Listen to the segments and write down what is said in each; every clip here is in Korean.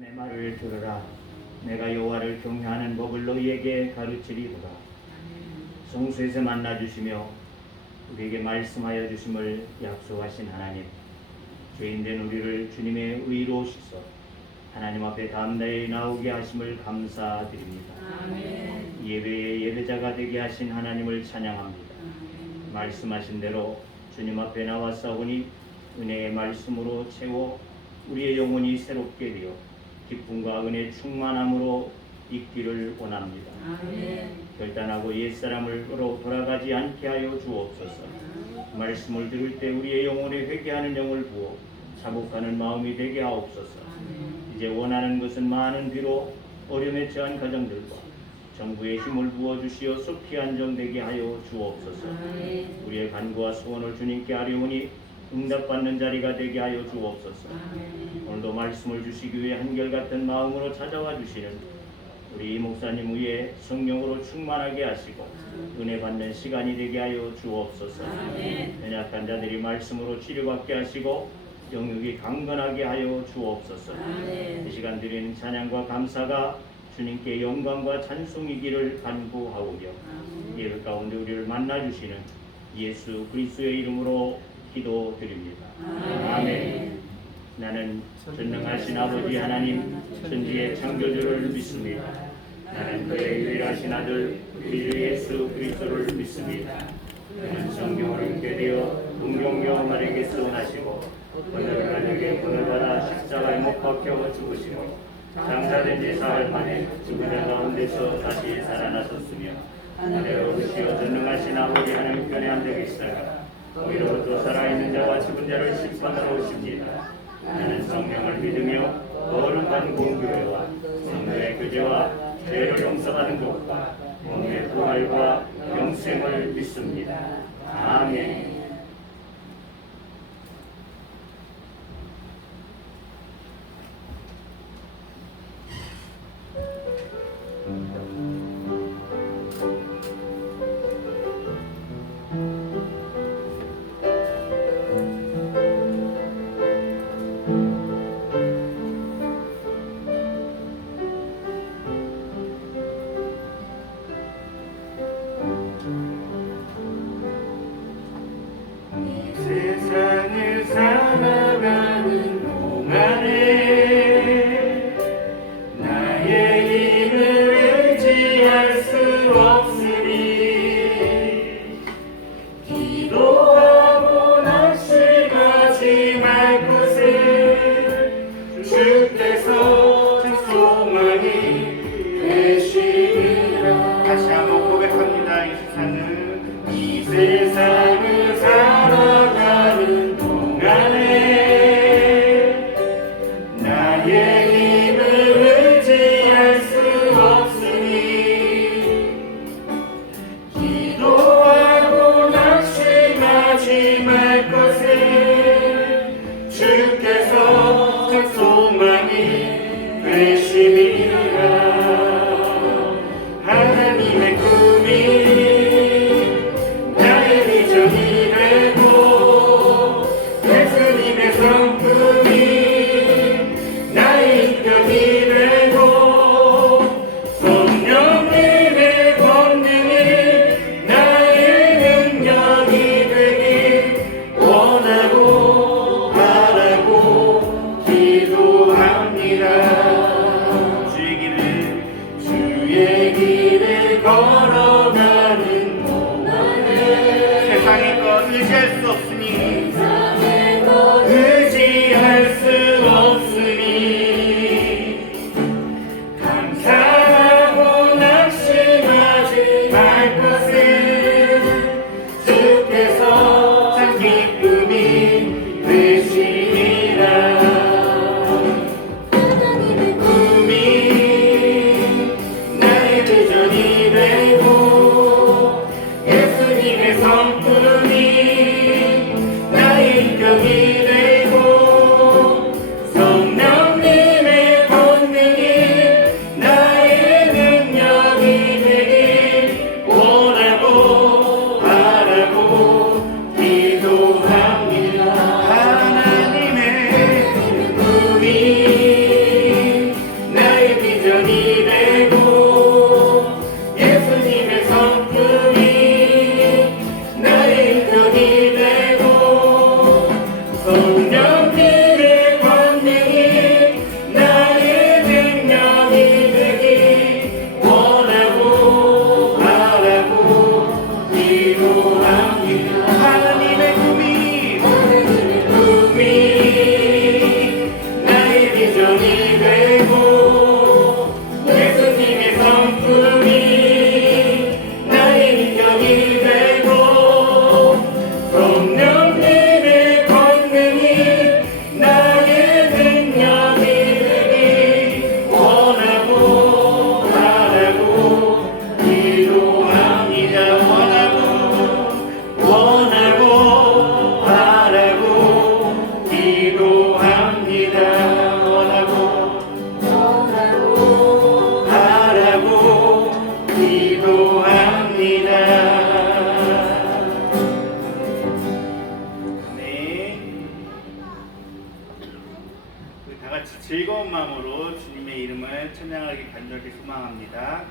내 말을 들으라. 내가 여호와를 경외하는 법을 너희에게 가르치리로다. 성수에서 만나주시며 우리에게 말씀하여 주심을 약속하신 하나님, 죄인된 우리를 주님의 의로 씻어 하나님 앞에 담대히 나오게 하심을 감사드립니다. 아멘. 예배의 예배자가 되게 하신 하나님을 찬양합니다. 말씀하신 대로 주님 앞에 나왔사오니 은혜의 말씀으로 채워 우리의 영혼이 새롭게 되어 기쁨과 은혜 충만함으로 있기를 원합니다. 아멘. 결단하고 옛사람으로 돌아가지 않게 하여 주옵소서. 말씀을 들을 때 우리의 영혼에 회개하는 영을 부어 자복하는 마음이 되게 하옵소서. 이제 원하는 것은 많은 비로 어려움에 처한 가정들과 정부의 힘을 부어주시어 숲이 안정되게 하여 주옵소서. 우리의 간구와 소원을 주님께 아뢰오니 응답받는 자리가 되게 하여 주옵소서. 오늘도 말씀을 주시기 위해 한결같은 마음으로 찾아와 주시는 우리 목사님 위에 성령으로 충만하게 하시고 은혜 받는 시간이 되게 하여 주옵소서. 연약한 자들이 말씀으로 치료받게 하시고 영육이 강건하게 하여 주옵소서. 이 시간 드리는 찬양과 감사가 주님께 영광과 찬송이기를 간구하오며 예배 가운데 우리를 만나주시는 예수 그리스도의 이름으로 기도드립니다. 아멘. 나는 전능하신 아버지 하나님 천지의 창조주를 믿습니다. 나는 그의 유일하신 아들 우리 주 예수 그리스도를 믿습니다. 그는 성경을 읽게 되어 동경여호와에게서 나시고 오늘을 가족의 분을 받아 십자가에 못 박혀 죽으시고 장사된 지 사흘 만에 죽은 자 가운데서 다시 살아나셨으며 하늘에 오르시어 전능하신 아버지 하나님 편에 앉아 계시다가 거기로부터 살아있는 자와 죽은 자를 심판하러 오십니다. 나는 성령을 믿으며 거룩한 공교회와 성도의 교제와 죄를 용서받는 것과 몸의 부활과 영생을 믿습니다. 아멘. 세상을 살아가는 동안에 나의 힘을 의지할 수 없으니 기도하고 낙심하지 말 것을 주께서 주 소망이 되시리라. 다시 한번 고백합니다. 이 세상을 살아가는 동안에 나의 힘을 의지할 수 없으니 기도하고 낙심하지 말 것을 주께서 주 소망이 되시리라. 하나님의 꿈이 걸어가는 동안에 세상의 것 의지할 수 없으니 의지할 수 없으니 감사하고 낙심하지 말 것을 주께서 참 기쁨이 되시리라. 같이 즐거운 마음으로 주님의 이름을 찬양하기 간절히 소망합니다.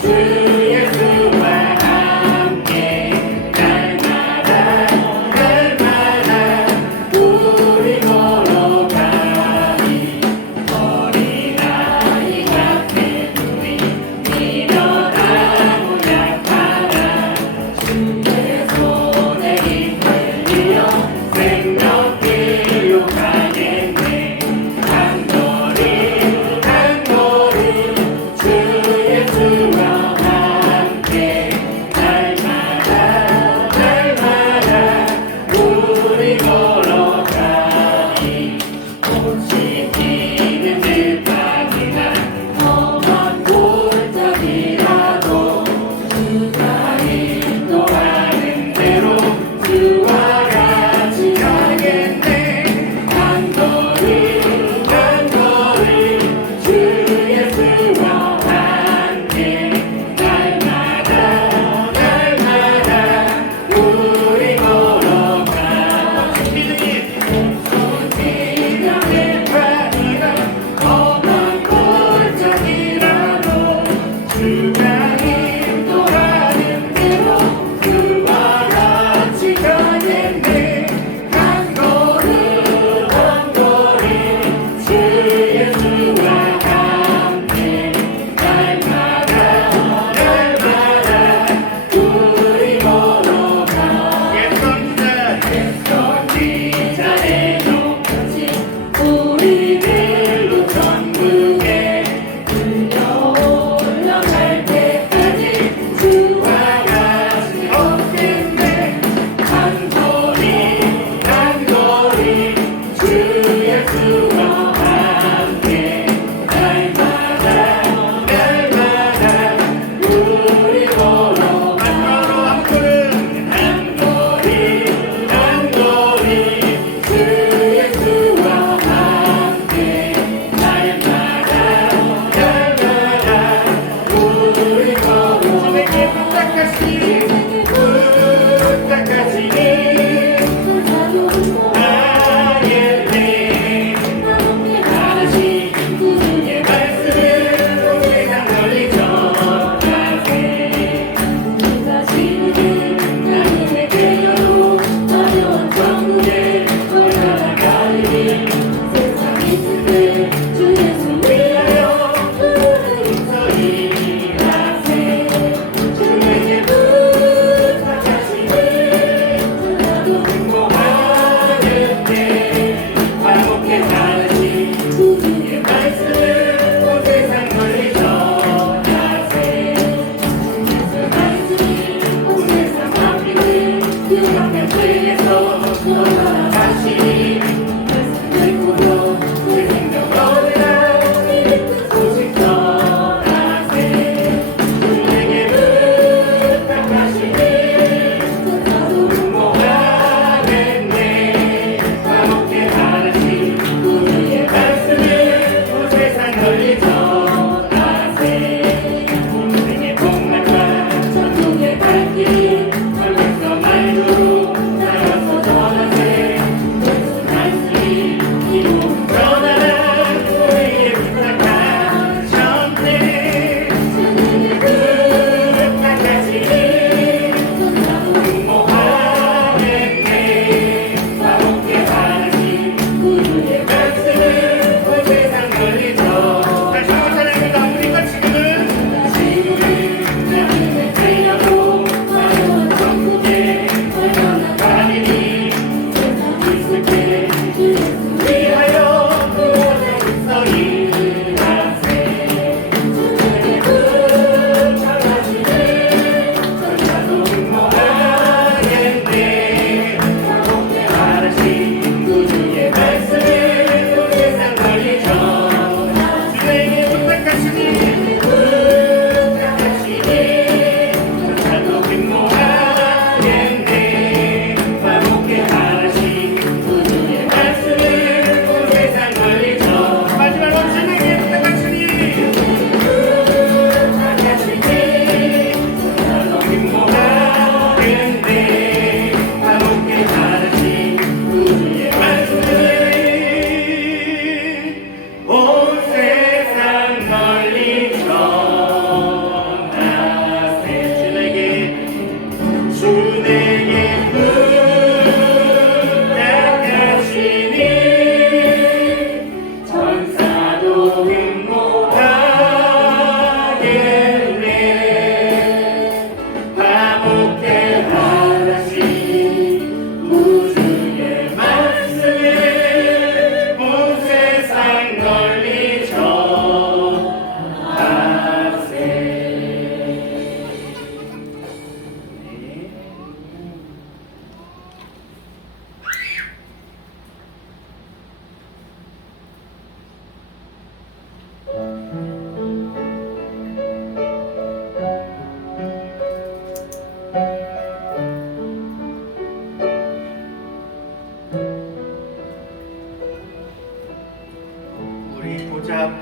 주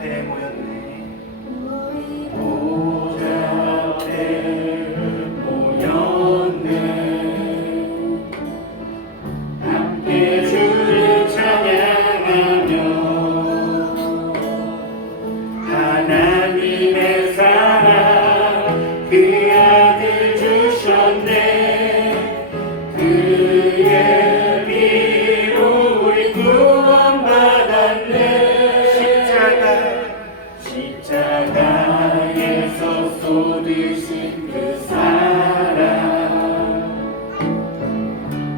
앞에 모였네. 보좌 앞에 모였네. 함께 주를 찬양하며 하나님의 사랑 그 아들 주셨네. 그의 피로 우리 구원받았네. 십자가에서 쏟으신 그 사랑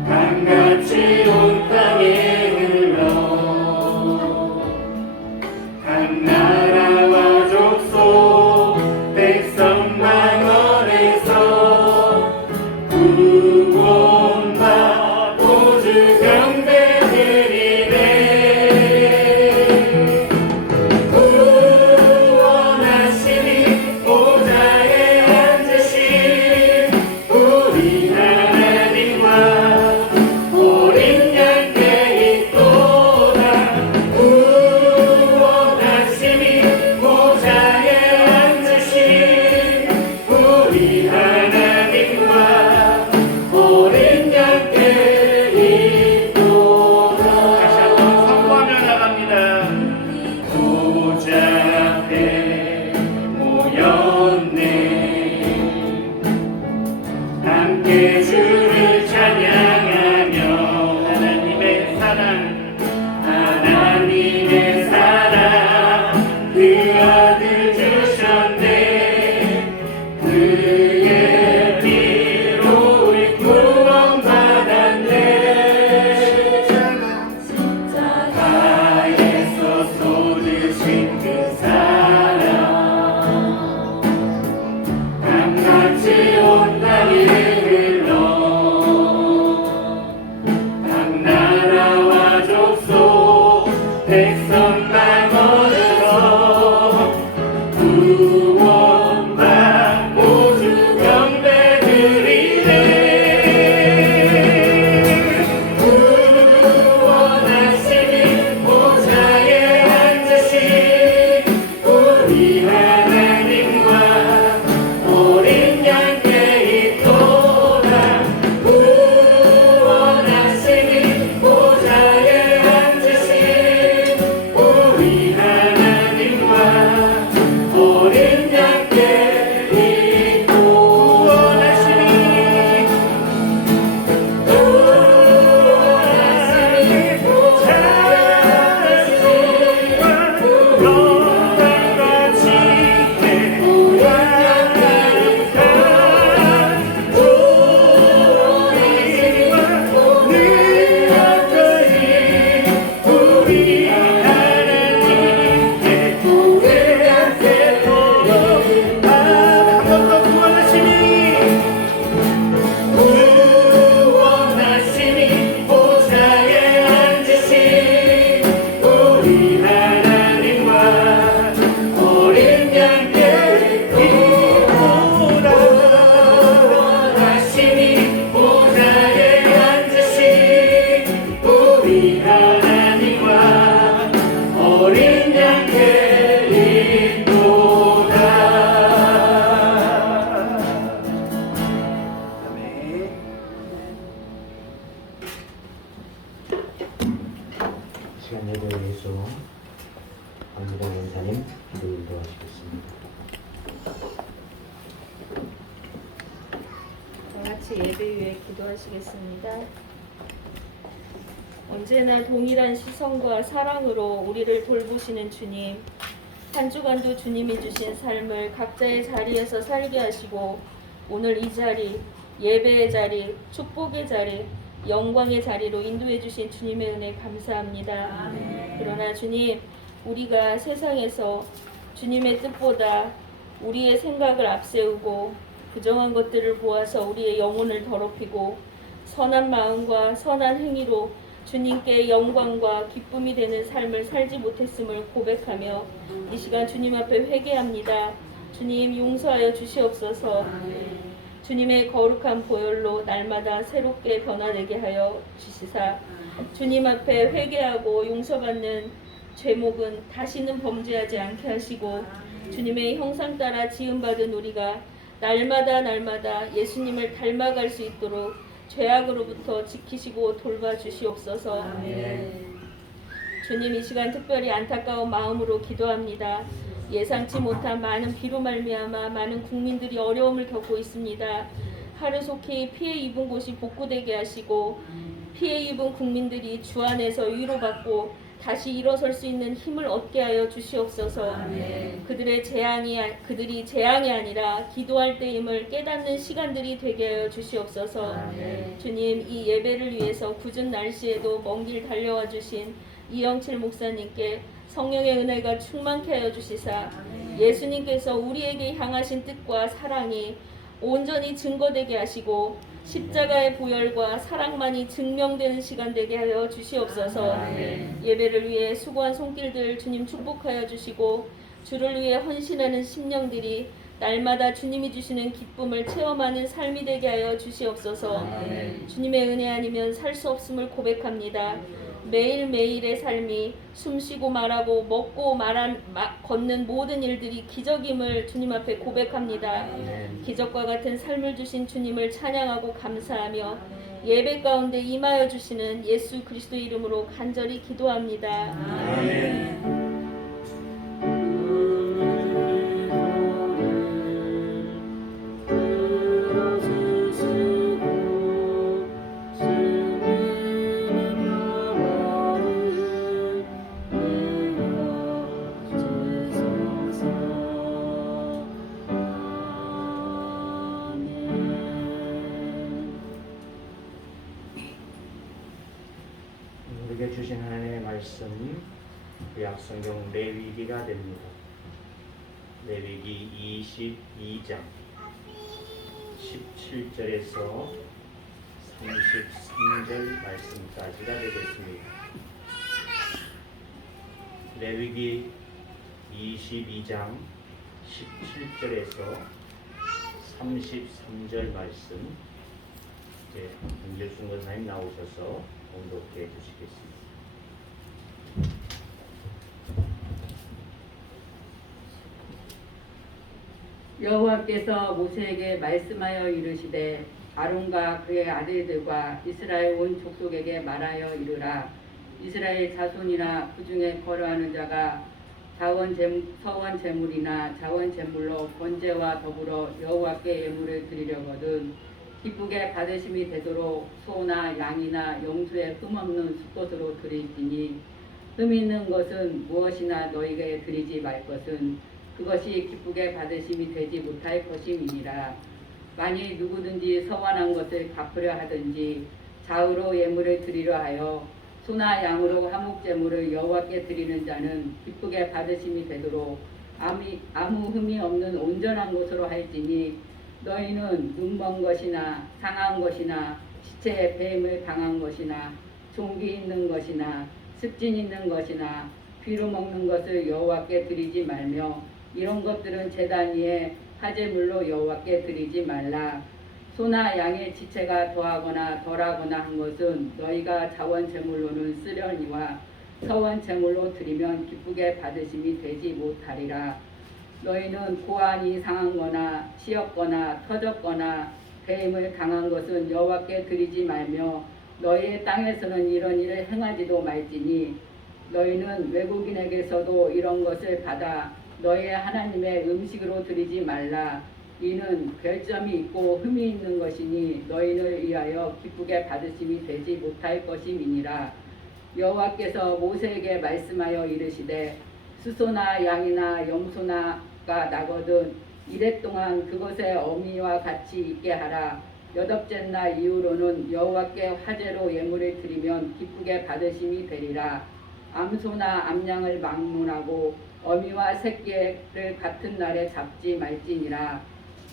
강같이 온 땅에 흘러 각 나라와 족속 백성 만원에서 구원받고 주 경배드리네. 구원하시니 보좌에 앉으신 우리 하나님과 어린 양께 있도다. 구원하시니 보좌에 앉으신 우리 하나님과 어린 양께 있도다. 다시 한번 선포하며 나갑니다. 보좌 앞에 모였네. 함께 주를 찬양하며 하나님의 사랑 그 아들 주셨네. 그의 피로 우리 구원받았네. 십자가에서 쏟으신 그 사랑 강같이 온 땅에 흘러 각 나라와 족속 백성 만원에서 구원받고 주 경배드리네. 구원하시니 보좌에 앉으신 우리 하나님과 어린 양께 있도다. 구원하시니 보좌에 앉으신 우리 하나님과 어린 양께 있도다. 구원하시니 보좌에 앉으신 너랑 같이 내 구원하니까 우리와 늘 가까이 우리 하나님께 고백하세. 한번더 구원하시니 보좌에 앉으신 우리 하나님과 어린 양께 있도다. 구원하시니 보좌에 앉으신 우리 하나님과 어린 양께 있도다. 아멘. 시간 예배를 위해서 박미당 원사님 기도를 도와주겠습니다. 다 같이 예배 위해 기도하시겠습니다. 언제나 동일한 시선과 사랑으로 우리를 돌보시는 주님, 한 주간도 주님이 주신 삶을 각자의 자리에서 살게 하시고 오늘 이 자리, 예배의 자리, 축복의 자리, 영광의 자리로 인도해 주신 주님의 은혜 감사합니다. 그러나 주님, 우리가 세상에서 주님의 뜻보다 우리의 생각을 앞세우고 부정한 것들을 보아서 우리의 영혼을 더럽히고 선한 마음과 선한 행위로 주님께 영광과 기쁨이 되는 삶을 살지 못했음을 고백하며 이 시간 주님 앞에 회개합니다. 주님 용서하여 주시옵소서. 주님의 거룩한 보혈로 날마다 새롭게 변화되게 하여 주시사 주님 앞에 회개하고 용서받는 죄목은 다시는 범죄하지 않게 하시고 주님의 형상 따라 지음받은 우리가 날마다 예수님을 닮아갈 수 있도록 죄악으로부터 지키시고 돌봐주시옵소서. 주님, 이 시간 특별히 안타까운 마음으로 기도합니다. 예상치 못한 많은 비로 말미암아 많은 국민들이 어려움을 겪고 있습니다. 하루속히 피해 입은 곳이 복구되게 하시고 피해 입은 국민들이 주 안에서 위로받고 다시 일어설 수 있는 힘을 얻게 하여 주시옵소서. 그들이 재앙이 아니라 기도할 때임을 깨닫는 시간들이 되게 하여 주시옵소서. 주님, 이 예배를 위해서 굳은 날씨에도 먼 길 달려와 주신 이영칠 목사님께 성령의 은혜가 충만케 하여 주시사 예수님께서 우리에게 향하신 뜻과 사랑이 온전히 증거되게 하시고 십자가의 보혈과 사랑만이 증명되는 시간 되게 하여 주시옵소서. 예배를 위해 수고한 손길들 주님 축복하여 주시고 주를 위해 헌신하는 심령들이 날마다 주님이 주시는 기쁨을 체험하는 삶이 되게 하여 주시옵소서. 주님의 은혜 아니면 살 수 없음을 고백합니다. 매일매일의 삶이 숨쉬고 말하고 먹고 걷는 모든 일들이 기적임을 주님 앞에 고백합니다. 기적과 같은 삶을 주신 주님을 찬양하고 감사하며 예배 가운데 임하여 주시는 예수 그리스도 이름으로 간절히 기도합니다. 아멘. 우리에게 주신 하나님의 말씀 구약성경 레위기가 됩니다. 레위기 22장 17절에서 33절 말씀까지가 되겠습니다. 레위기 22장 17절에서 33절 말씀 김길순 권사님 나오셔서 공독해 주시겠습니다. 여호와께서 모세에게 말씀하여 이르시되 아론과 그의 아들들과 이스라엘 온 족속에게 말하여 이르라. 이스라엘 자손이나 그 중에 거류하는 자가 서원 제물이나 자원 제물로 번제와 더불어 여호와께 예물을 드리려거든 기쁘게 받으심이 되도록 소나 양이나 염소의 흠없는 수것으로 드릴지니 흠 있는 것은 무엇이나 너희에게 드리지 말 것은 그것이 기쁘게 받으심이 되지 못할 것임이니라. 만일 누구든지 서원한 것을 갚으려 하든지 좌우로 예물을 드리려 하여 소나 양으로 화목제물을 여호와께 드리는 자는 기쁘게 받으심이 되도록 아무 흠이 없는 온전한 것으로 할지니 너희는 눈먼 것이나 상한 것이나 시체에 배임을 당한 것이나 종기 있는 것이나 습진 있는 것이나 귀로 먹는 것을 여호와께 드리지 말며 이런 것들은 제단 위에 화제물로 여호와께 드리지 말라. 소나 양의 지체가 더하거나 덜하거나 한 것은 너희가 자원 제물로는 쓰려니와 서원 제물로 드리면 기쁘게 받으심이 되지 못하리라. 너희는 고안이 상한거나 치였거나 터졌거나 배임을 당한 것은 여호와께 드리지 말며 너희의 땅에서는 이런 일을 행하지도 말지니 너희는 외국인에게서도 이런 것을 받아 너희의 하나님의 음식으로 드리지 말라. 이는 별점이 있고 흠이 있는 것이니 너희를 위하여 기쁘게 받으심이 되지 못할 것임이니라. 여호와께서 모세에게 말씀하여 이르시되 수소나 양이나 염소나가 나거든 이래 동안 그것의 어미와 같이 있게 하라. 여덟째 날 이후로는 여호와께 화제로 예물을 드리면 기쁘게 받으심이 되리라. 암소나 암양을 막론하고 어미와 새끼를 같은 날에 잡지 말지니라.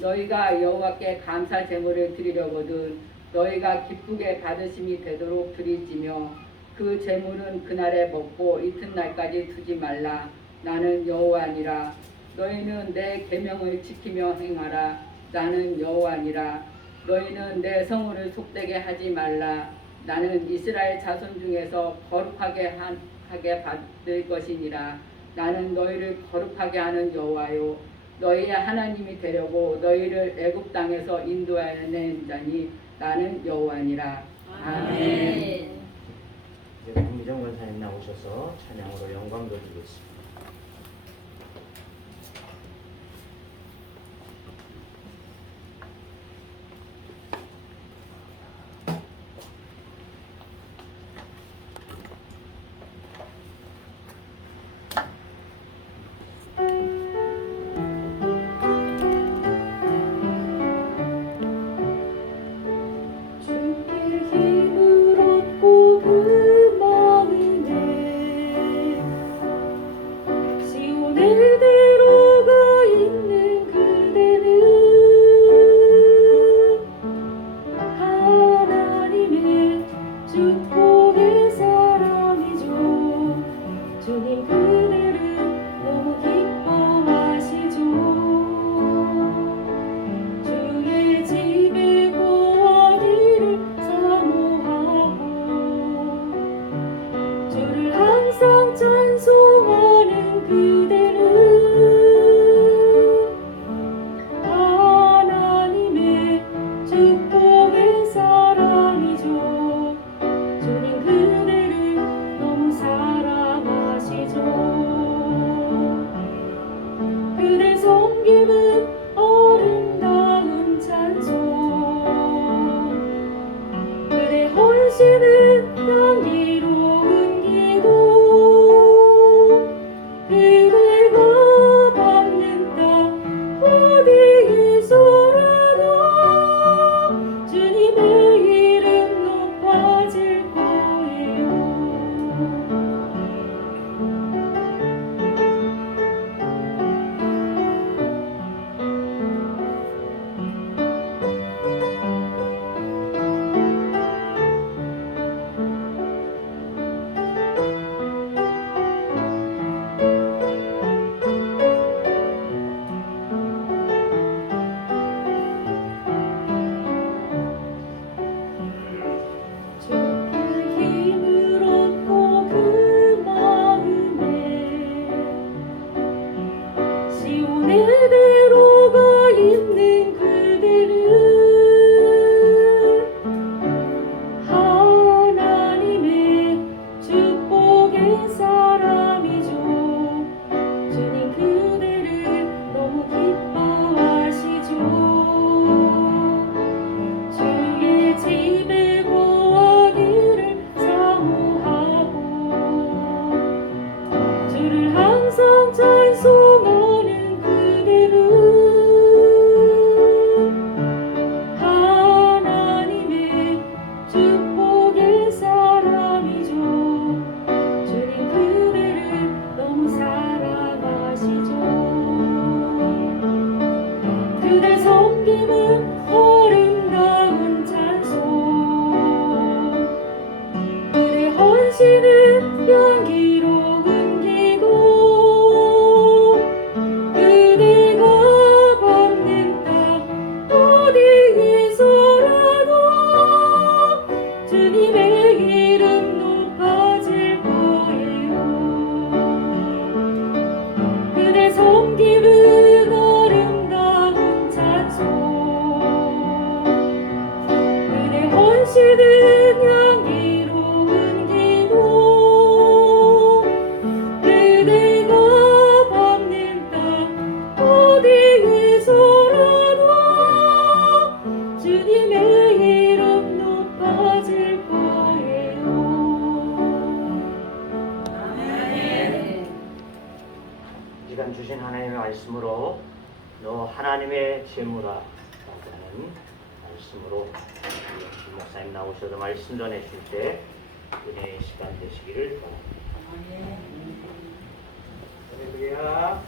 너희가 여호와께 감사 제물을 드리려거든 너희가 기쁘게 받으심이 되도록 드릴지며 그 제물은 그날에 먹고 이튿날까지 두지 말라. 나는 여호와니라. 너희는 내 계명을 지키며 행하라. 나는 여호와니라. 너희는 내 성호를 속되게 하지 말라. 나는 이스라엘 자손 중에서 거룩하게 거룩하게 받을 것이니라. 나는 너희를 거룩하게 하는 여호와요 너희의 하나님이 되려고 너희를 애굽 땅에서 인도하여낸 자니 나는 여호와니라. 아멘. 이제 박미정 권사님 나오셔서 찬양으로 영광 돌리겠습니다. 주께 힘을 얻고 그 마음에 시온에 들어가 있는 그대는 하나님의 축복의 사람이죠. 주님 그대를 너무 기뻐하시죠. 주의 집에 거하기를 사모하고 주를 항상 찬송하는 그대는 하나님의 축복의 사람이죠. 주님 그대를 너무 사랑하시죠. 그대 섬김은 아름다운 찬송 그대 헌신은 향기로운 기도 그대가 받는 땅 어디에서라도 주님의 이름 높아질 거예요. 주께 힘을 얻고 그 마음에 시온에 들어가 있는 그대는 하나님의 축복의 사람이죠. 주님 그대를 너무 기뻐하시죠. 주의 집에 거하기를 사모하고 주를 항상 찬송하는 그대는 하나님의 축복의 사람이죠. 주님 그대를 너무 사랑하시죠. 그대 섬김은 아름다운 찬송 그대 헌신은 향기로운 기도 그대가 받는 땅 어디에서라도 주님의 이름 높아질 거예요. 그대 섬김은 아름다운 찬송 그대 헌신은 향기로운 기도 그대가 받는 땅 어디에서라도 주님의 이름 높아질 거예요. 이 시간 주신 하나님의 말씀으로 너 하나님의 제무라 라고 하는 말씀으로 김 목사님 나오셔서 말씀 전해줄 때 은혜의 시간 되시기를 바랍니다. 할렐루야.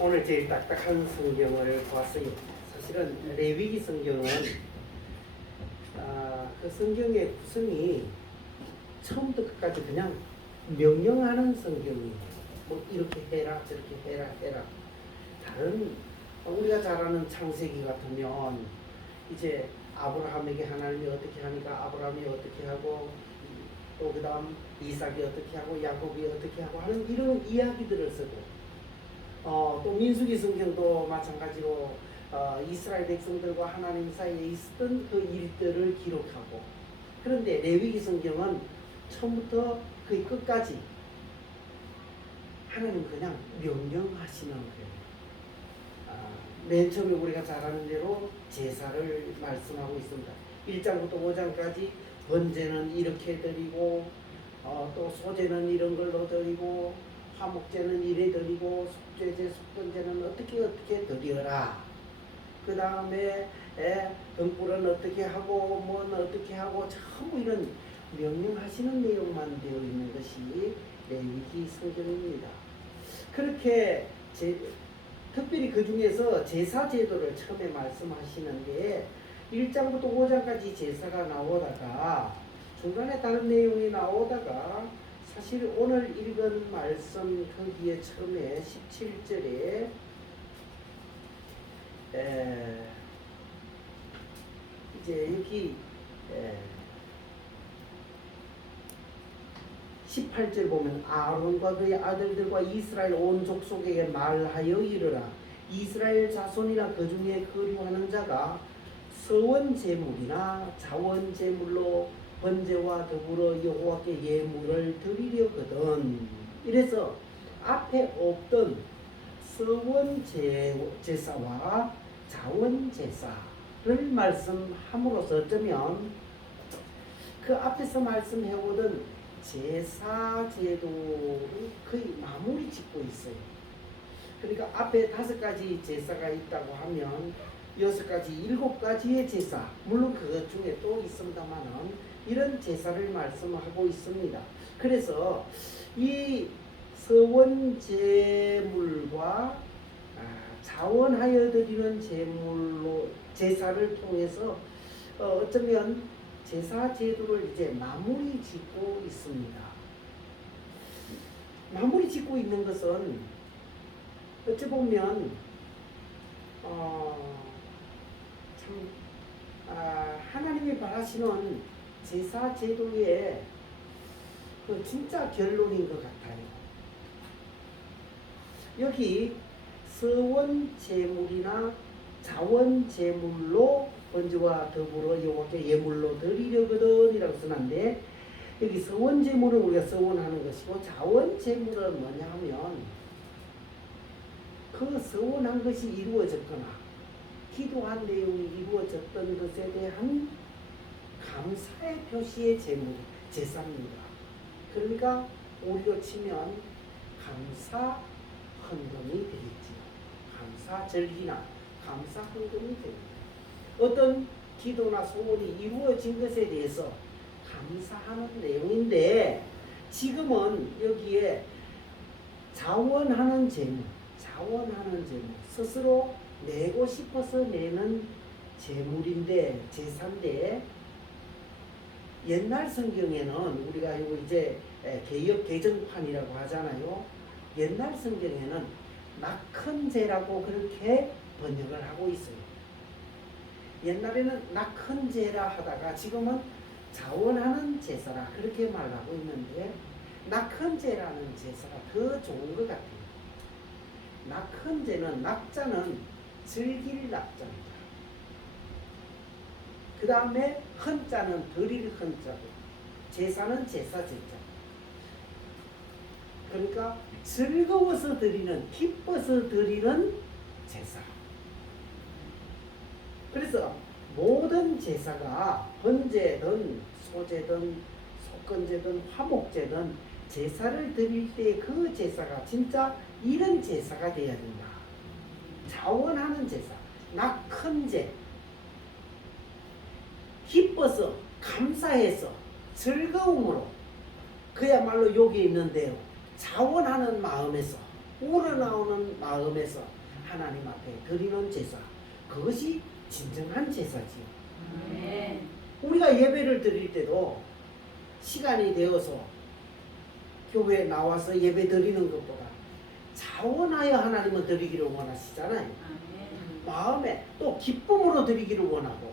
오늘 제일 딱딱한 성경을 보았어요. 사실은 레위기 성경은 그 성경의 구성이 처음부터 끝까지 그냥 명령하는 성경이에요. 뭐 이렇게 해라 저렇게 해라. 다른 우리가 잘 아는 창세기 같으면 이제 아브라함에게 하나님이 어떻게 하니까 아브라함이 어떻게 하고 또 그다음 이삭이 어떻게 하고 야곱이 어떻게 하고 하는 이런 이야기들을 쓰고 또 민수기 성경도 마찬가지로 이스라엘 백성들과 하나님 사이에 있었던 그 일들을 기록하고 그런데 레위기 성경은 처음부터 거의 끝까지 하나님 그냥 명령하시는 거예요. 맨 처음에 우리가 잘 아는 대로 제사를 말씀하고 있습니다. 1장부터 5장까지 번제는 이렇게 드리고 또 소제는 이런 걸로 드리고 화목제는 이래 드리고 속죄제, 속건제는 어떻게 드려라. 그 다음에 등불은 어떻게 하고 뭔 어떻게 하고 전부 이런 명령하시는 내용만 되어 있는 것이 레위기 성경입니다. 그렇게 특별히 그 중에서 제사 제도를 처음에 말씀하시는데 1장부터 5장까지 제사가 나오다가 중간에 다른 내용이 나오다가 사실 오늘 읽은 말씀 거기에 처음에 17절에 이제 여기 18절 보면 아론과 그의 아들들과 이스라엘 온 족속에게 말하여 이르라. 이스라엘 자손이나 그 중에 거류하는 자가 서원 제물이나 자원 제물로 번제와 더불어 여호와께 예물을 드리려거든. 이래서 앞에 없던 서원 제사와 자원 제사를 말씀함으로써 어쩌면 그 앞에서 말씀해오던 제사 제도를 거의 마무리 짓고 있어요. 그러니까 앞에 5가지 제사가 있다고 하면 6가지, 7가지의 제사, 물론 그것 중에 또 있습니다만은 이런 제사를 말씀하고 있습니다. 그래서 이 서원 제물과 자원하여 드리는 제물로 제사를 통해서 어쩌면 제사 제도를 이제 마무리 짓고 있습니다. 마무리 짓고 있는 것은 어찌 보면 하나님이 바라시는 제사 제도의 그 진짜 결론인 것 같아요. 여기 서원 제물이나 자원 제물로 번제와 더불어 여호와께 예물로 드리려거든 이라고 써놨는데 여기 서원 제물은 우리가 서원하는 것이고 자원 제물은 뭐냐 하면 그 서원한 것이 이루어졌거나 기도한 내용이 이루어졌던 것에 대한 감사의 표시의 제물, 제사입니다. 그러니까 우리로 치면 감사 헌금이 되겠지요. 감사 절기나 감사 헌금이 됩니다. 어떤 기도나 소원이 이루어진 것에 대해서 감사하는 내용인데 지금은 여기에 자원하는 제물, 스스로 내고 싶어서 내는 제물인데 제사인데 옛날 성경에는 우리가 이거 이제 개역 개정판이라고 하잖아요. 옛날 성경에는 낙헌제라고 그렇게 번역을 하고 있어요. 옛날에는 낙헌제라 하다가 지금은 자원하는 제사라 그렇게 말하고 있는데 낙헌제라는 제사가 더 좋은 것 같아요. 낙헌제는 낙자는 즐길 낙자입니다. 그 다음에 헌자는 드릴 헌자고 제사는 제사 제자. 그러니까 즐거워서 드리는 기뻐서 드리는 제사. 그래서 모든 제사가 번제든 소제든 속건제든 화목제든 제사를 드릴 때 그 제사가 진짜 이런 제사가 되어야 된다. 자원하는 제사, 낙헌제, 기뻐서 감사해서 즐거움으로 그야말로 여기 있는데요. 자원하는 마음에서 우러나오는 마음에서 하나님 앞에 드리는 제사, 그것이 진정한 제사지요. 네. 우리가 예배를 드릴 때도 시간이 되어서 교회에 나와서 예배 드리는 것보다 자원하여 하나님은 드리기를 원하시잖아요. 마음에 또 기쁨으로 드리기를 원하고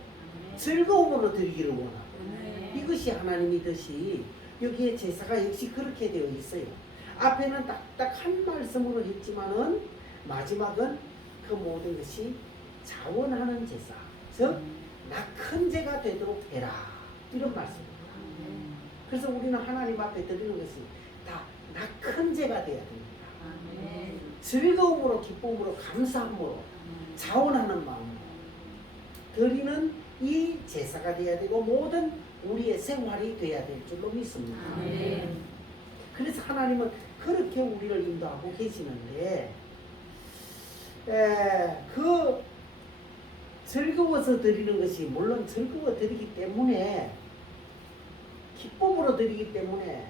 즐거움으로 드리기를 원하고 이것이 하나님의 뜻이 여기에 제사가 역시 그렇게 되어 있어요. 앞에는 딱딱한 말씀으로 했지만은 마지막은 그 모든 것이 자원하는 제사, 즉 낙헌제가 되도록 해라 이런 말씀입니다. 그래서 우리는 하나님 앞에 드리는 것이 다 낙헌제가 되어야 됩니다. 즐거움으로 기쁨으로 감사함으로 자원하는 마음으로 드리는 이 제사가 되어야 되고 모든 우리의 생활이 되어야 될 줄로 믿습니다. 그래서 하나님은 그렇게 우리를 인도하고 계시는데 그 즐거워서 드리는 것이 물론 즐거워 드리기 때문에 기쁨으로 드리기 때문에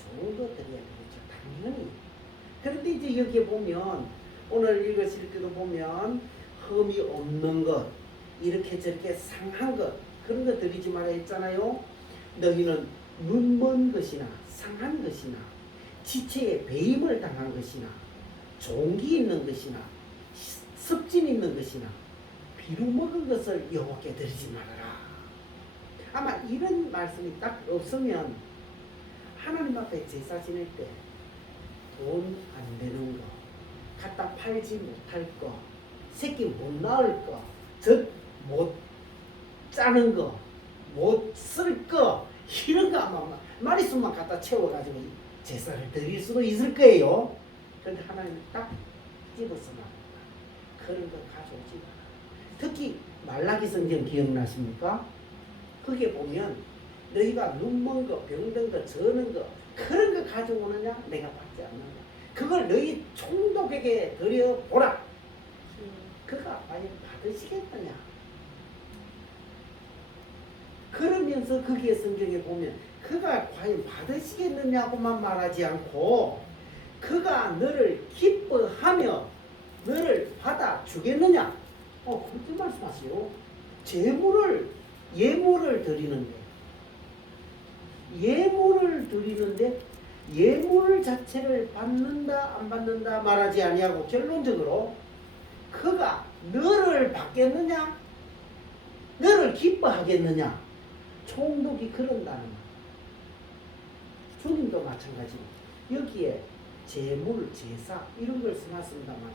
좋은 거 드려야 되겠죠. 당연히. 그런데 이제 여기에 보면 오늘 읽으실 때도 보면 흠이 없는 것 이렇게 저렇게 상한 것 그런 거 드리지 말아 했잖아요. 너희는 눈먼 것이나 상한 것이나 지체에 배임을 당한 것이나 종기 있는 것이나 습진 있는 것이나 비루 먹은 것을 여호와께 드리지 말아라. 아마 이런 말씀이 딱 없으면 하나님 앞에 제사 지낼 때 돈 안 되는 거, 갖다 팔지 못할 거, 새끼 못 낳을 거, 젖 못 짜는 거, 못 쓸 거, 이런 거 아마 마리수만 갖다 채워가지고 제사를 드릴 수도 있을 거예요. 그런데 하나님은 딱 집어서 말합니다. 그런 거 가져오지 마라. 특히 말라기 성경 기억나십니까? 거기에 보면 너희가 눈먼 거, 병든 거, 저는 거 그런 거 가져오느냐? 내가 받지 않는다. 그걸 너희 총독에게 드려보라. 그가 과연 받으시겠느냐? 그러면서 거기에 성경에 보면 그가 과연 받으시겠느냐고만 말하지 않고 그가 너를 기뻐하며 너를 받아주겠느냐? 그렇게 말씀하세요. 예물을 드리는데 예물 자체를 받는다 안 받는다 말하지 아니하고 결론적으로 그가 너를 받겠느냐? 너를 기뻐하겠느냐? 총독이 그런다는 말. 주님도 마찬가지로 여기에 제물, 제사 이런 걸 써놨습니다만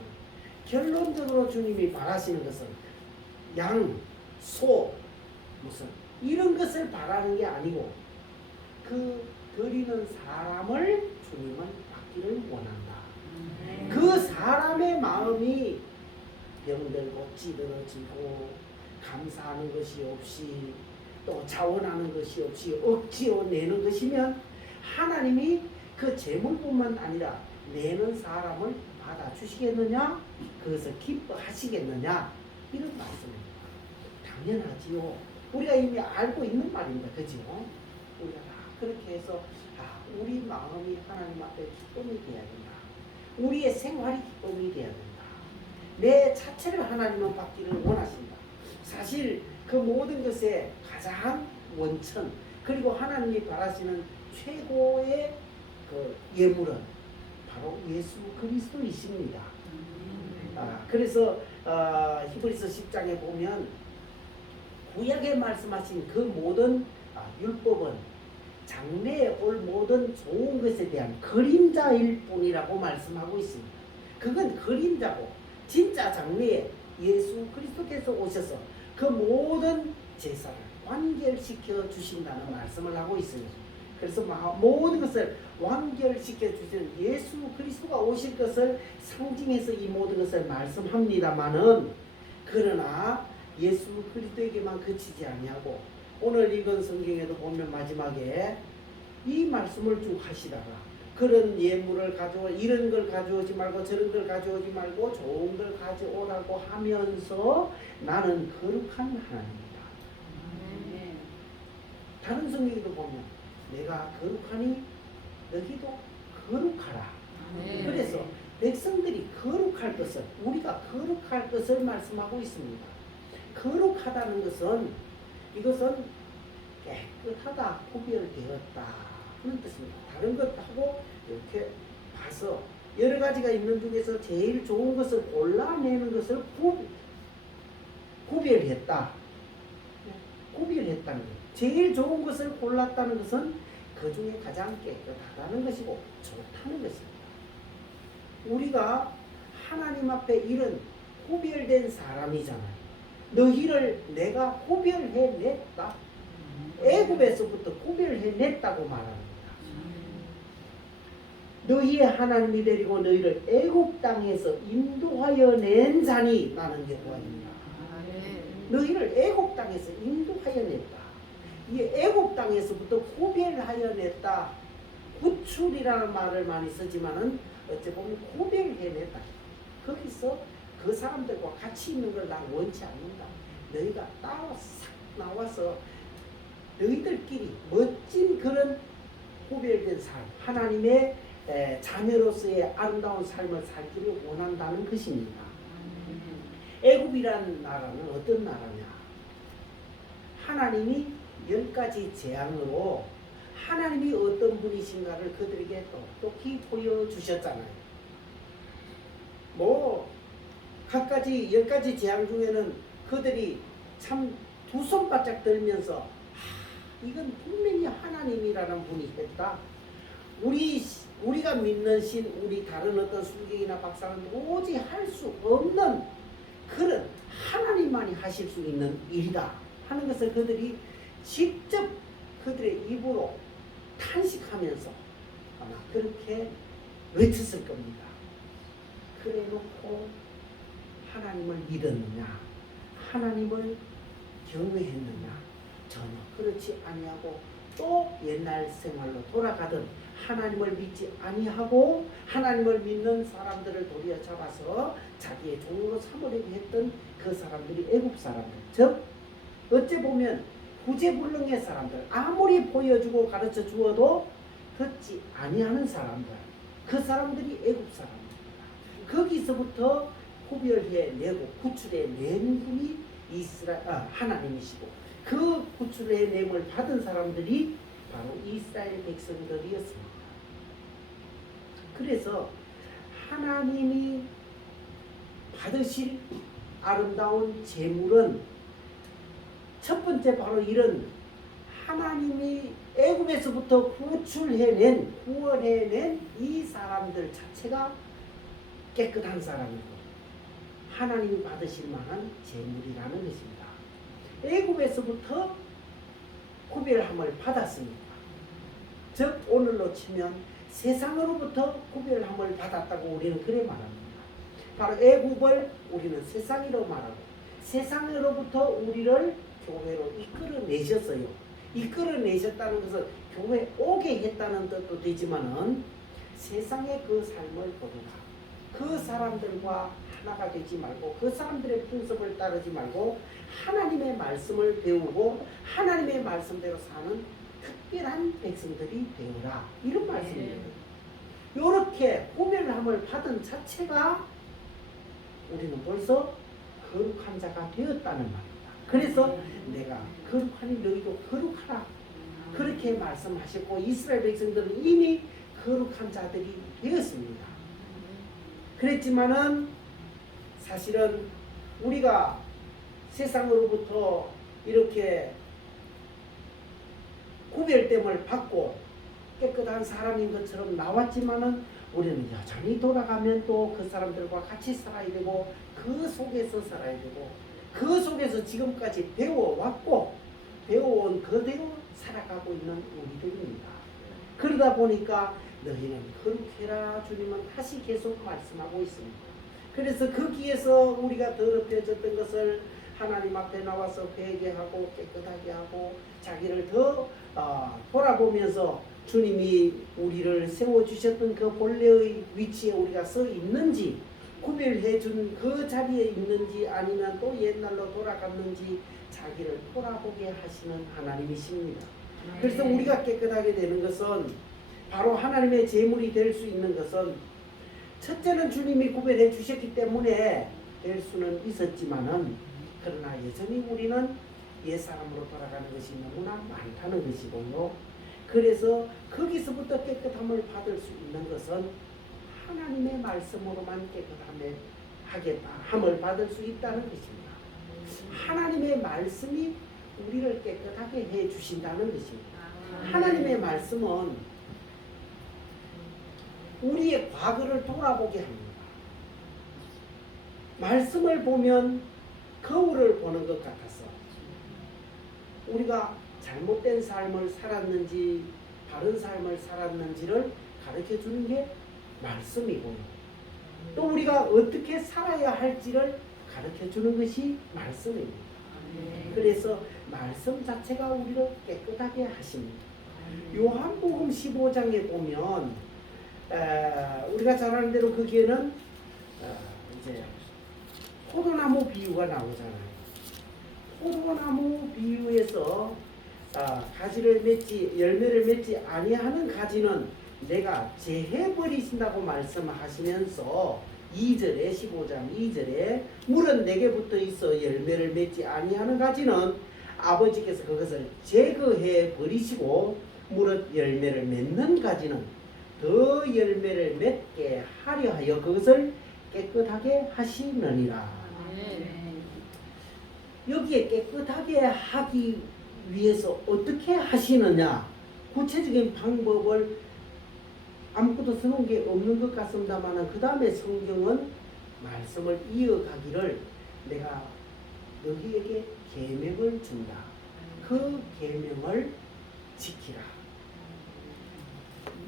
결론적으로 주님이 바라시는 것은 양, 소, 무슨 이런 것을 바라는 게 아니고 그 드리는 사람을 주님은 받기를 원한다. 그 사람의 마음이 병들고 찌들어지고 감사하는 것이 없이 또 자원하는 것이 없이 억지로 내는 것이면 하나님이 그 재물뿐만 아니라 내는 사람을 받아주시겠느냐? 그것을 기뻐하시겠느냐? 이런 말씀입니다. 당연하지요. 우리가 이미 알고 있는 말입니다. 그죠? 우리가 다 그렇게 해서 우리 마음이 하나님 앞에 기쁨이 되어야 된다. 우리의 생활이 기쁨이 되어야 된다. 내 자체를 하나님은 받기를 원하신다. 사실 그 모든 것의 가장 원천 그리고 하나님이 바라시는 최고의 그 예물은 바로 예수 그리스도이십니다. 그래서 히브리서 10장에 보면 구약에 말씀하신 그 모든 율법은 장래에 올 모든 좋은 것에 대한 그림자일 뿐이라고 말씀하고 있습니다. 그건 그림자고 진짜 장래에 예수 그리스도께서 오셔서 그 모든 제사를 완결시켜 주신다는 말씀을 하고 있습니다. 그래서 모든 것을 완결시켜 주시는 예수 그리스도가 오실 것을 상징해서 이 모든 것을 말씀합니다마는 그러나 예수 그리스도에게만 그치지 아니하고 오늘 읽은 성경에도 보면 마지막에 이 말씀을 쭉 하시다가 그런 예물을 가져와 이런 걸 가져오지 말고 저런 걸 가져오지 말고 좋은 걸 가져오라고 하면서 나는 거룩한 하나님이다. 다른 성경에도 보면 내가 거룩하니 너희도 거룩하라. 그래서 백성들이 거룩할 것을 우리가 거룩할 것을 말씀하고 있습니다. 거룩하다는 것은 이것은 깨끗하다, 구별되었다 그런 뜻입니다. 다른 것하고 이렇게 봐서 여러 가지가 있는 중에서 제일 좋은 것을 골라내는 것을 구별했다. 구별했다는 거예요. 제일 좋은 것을 골랐다는 것은 그 중에 가장 깨끗하다는 것이고 좋다는 것입니다. 우리가 하나님 앞에 이런 구별된 사람이잖아요. 너희를 내가 구별해냈다. 애굽에서부터 구별해냈다고 말합니다. 너희의 하나님이 데리고 너희를 애굽 땅에서 인도하여 낸 자니 나는 여호와입니다. 너희를 애굽 땅에서 인도하여 냈다. 이 애굽 땅에서부터 구별하여 냈다. 구출이라는 말을 많이 쓰지만은 어찌 보면 구별해냈다. 거기서 그 사람들과 같이 있는 걸 난 원치 않는다. 너희가 따로 싹 나와서 너희들끼리 멋진 그런 구별된 삶, 하나님의 자녀로서의 아름다운 삶을 살기를 원한다는 것입니다. 애굽이라는 나라는 어떤 나라냐? 하나님이 10가지 재앙으로 하나님이 어떤 분이신가를 그들에게 똑똑히 보여주셨잖아요. 뭐 각가지 10가지 재앙 중에는 그들이 참 두 손 바짝 들면서 이건 분명히 하나님이라는 분이 했다. 우리가 믿는 신, 우리 다른 어떤 술객이나 박사는 도저히 할 수 없는 그런 하나님만이 하실 수 있는 일이다 하는 것을 그들이 직접 그들의 입으로 탄식하면서 아마 그렇게 외쳤을 겁니다. 그래 놓고 하나님을 믿었느냐, 하나님을 경외했느냐? 전혀 그렇지 아니하고 또 옛날 생활로 돌아가던 하나님을 믿지 아니하고 하나님을 믿는 사람들을 도리어 잡아서 자기의 종으로 삼으려고 했던 그 사람들이 애굽 사람들, 즉 어찌 보면 구제불능의 사람들, 아무리 보여주고 가르쳐 주어도 듣지 아니하는 사람들, 그 사람들이 애굽 사람들입니다. 거기서부터 구별해내고 구출해낸 분이 하나님이시고 그 구출의 냄을 받은 사람들이 바로 이스라엘 백성들이었습니다. 그래서 하나님이 받으실 아름다운 제물은 첫 번째 바로 이런 하나님이 애굽에서부터 구원해낸 이 사람들 자체가 깨끗한 사람이고 하나님이 받으실 만한 제물이라는 것입니다. 애굽에서부터 구별함을 받았습니다. 즉 오늘로 치면 세상으로부터 구별함을 받았다고 우리는 그래 말합니다. 바로 애굽을 우리는 세상이라고 말하고 세상으로부터 우리를 교회로 이끌어내셨어요. 이끌어내셨다는 것은 교회 오게 했다는 뜻도 되지만은 세상의 그 삶을 보도록 그 사람들과 하나가 되지 말고 그 사람들의 풍습을 따르지 말고 하나님의 말씀을 배우고 하나님의 말씀대로 사는 특별한 백성들이 되어라 이런 말씀이에요. 이렇게 구별함을 받은 자체가 우리는 벌써 거룩한 자가 되었다는 말입니다. 그래서 내가 거룩하니 너희도 거룩하라 그렇게 말씀하셨고 이스라엘 백성들은 이미 거룩한 자들이 되었습니다. 그랬지만은 사실은 우리가 세상으로부터 이렇게 구별됨을 받고 깨끗한 사람인 것처럼 나왔지만은 우리는 여전히 돌아가면 또 그 사람들과 같이 살아야 되고 그 속에서 살아야 되고 그 속에서 지금까지 배워왔고 배워온 그대로 살아가고 있는 우리들입니다. 그러다 보니까 너희는 거룩해라 주님은 다시 계속 말씀하고 있습니다. 그래서 거기에서 우리가 더럽혀졌던 것을 하나님 앞에 나와서 회개하고 깨끗하게 하고 자기를 더 돌아보면서 주님이 우리를 세워주셨던 그 본래의 위치에 우리가 서 있는지 구별해준 그 자리에 있는지 아니면 또 옛날로 돌아갔는지 자기를 돌아보게 하시는 하나님이십니다. 그래서 우리가 깨끗하게 되는 것은 바로 하나님의 제물이 될 수 있는 것은 첫째는 주님이 구별해 주셨기 때문에 될 수는 있었지만은 그러나 여전히 우리는 옛사람으로 돌아가는 것이 너무나 많다는 것이고요. 그래서 거기서부터 깨끗함을 받을 수 있는 것은 하나님의 말씀으로만 깨끗함을 받을 수 있다는 것입니다. 하나님의 말씀이 우리를 깨끗하게 해 주신다는 것입니다. 하나님의 말씀은 우리의 과거를 돌아보게 합니다. 말씀을 보면 거울을 보는 것 같아서 우리가 잘못된 삶을 살았는지 바른 삶을 살았는지를 가르쳐 주는 게 말씀이고요. 또 우리가 어떻게 살아야 할지를 가르쳐 주는 것이 말씀입니다. 그래서 말씀 자체가 우리를 깨끗하게 하십니다. 요한복음 15장에 보면 우리가 잘 아는 대로 거기에는 이제 포도나무 비유가 나오잖아요. 포도나무 비유에서 가지를 맺지 열매를 맺지 아니하는 가지는 내가 제해 버리신다고 말씀하시면서 2절에 15장 2절에 물은 내게 붙어 있어 열매를 맺지 아니하는 가지는 아버지께서 그것을 제거해 버리시고 무릇 열매를 맺는 가지는 더 열매를 맺게 하려 하여 그것을 깨끗하게 하시느니라. 여기에 깨끗하게 하기 위해서 어떻게 하시느냐, 구체적인 방법을 아무것도 써놓은 게 없는 것 같습니다만 그 다음에 성경은 말씀을 이어가기를 내가 너희에게 계명을 준다. 그 계명을 지키라.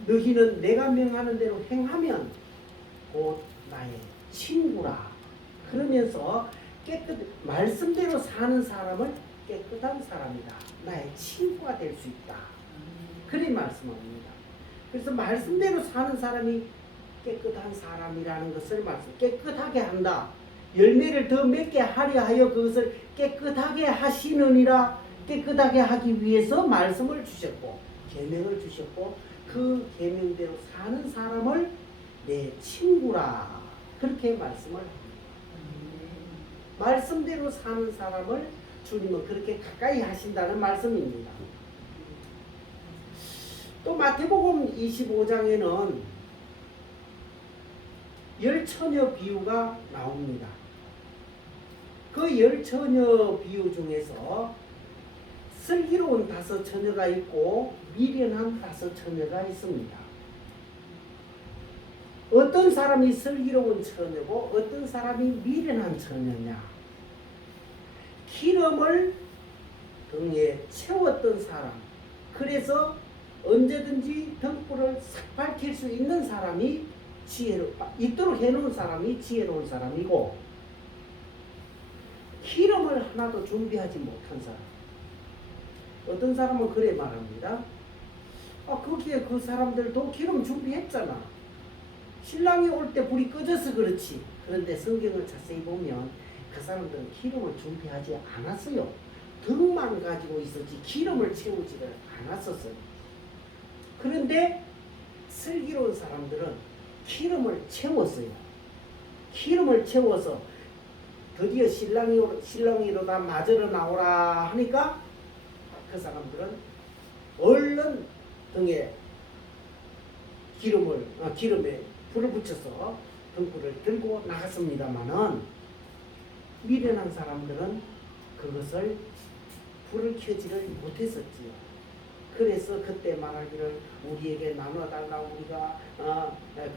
너희는 내가 명하는 대로 행하면 곧 나의 친구라. 그러면서 말씀대로 사는 사람을 깨끗한 사람이다. 나의 친구가 될 수 있다. 그리 말씀합니다. 그래서 말씀대로 사는 사람이 깨끗한 사람이라는 것을 깨끗하게 한다. 열매를 더 맺게 하려 하여 그것을 깨끗하게 하시느니라. 깨끗하게 하기 위해서 말씀을 주셨고 계명을 주셨고 그 계명대로 사는 사람을 내 친구라. 그렇게 말씀을 합니다. 말씀대로 사는 사람을 주님은 그렇게 가까이 하신다는 말씀입니다. 또 마태복음 25장에는 열처녀 비유가 나옵니다. 그 열처녀 비유 중에서 슬기로운 5 처녀가 있고 미련한 5 처녀가 있습니다. 어떤 사람이 슬기로운 처녀고 어떤 사람이 미련한 처녀냐? 기름을 등에 채웠던 사람, 그래서 언제든지 등불을 싹 밝힐 수 있는 사람이 있도록 해놓은 사람이 지혜로운 사람이고, 기름을 하나도 준비하지 못한 사람, 어떤 사람은 그래 말합니다. 거기에 그 사람들도 기름 준비했잖아. 신랑이 올 때 불이 꺼져서 그렇지. 그런데 성경을 자세히 보면 그 사람들은 기름을 준비하지 않았어요. 등만 가지고 있었지 기름을 채우지를 않았었어요. 그런데 슬기로운 사람들은 기름을 채웠어요. 기름을 채워서 드디어 신랑이로다 맞으러 나오라 하니까 그 사람들은 얼른 등에 기름에 불을 붙여서 등불을 들고 나갔습니다마는 미련한 사람들은 그것을 불을 켜지를 못했었지요. 그래서 그때 말하기를 우리에게 나눠달라. 우리가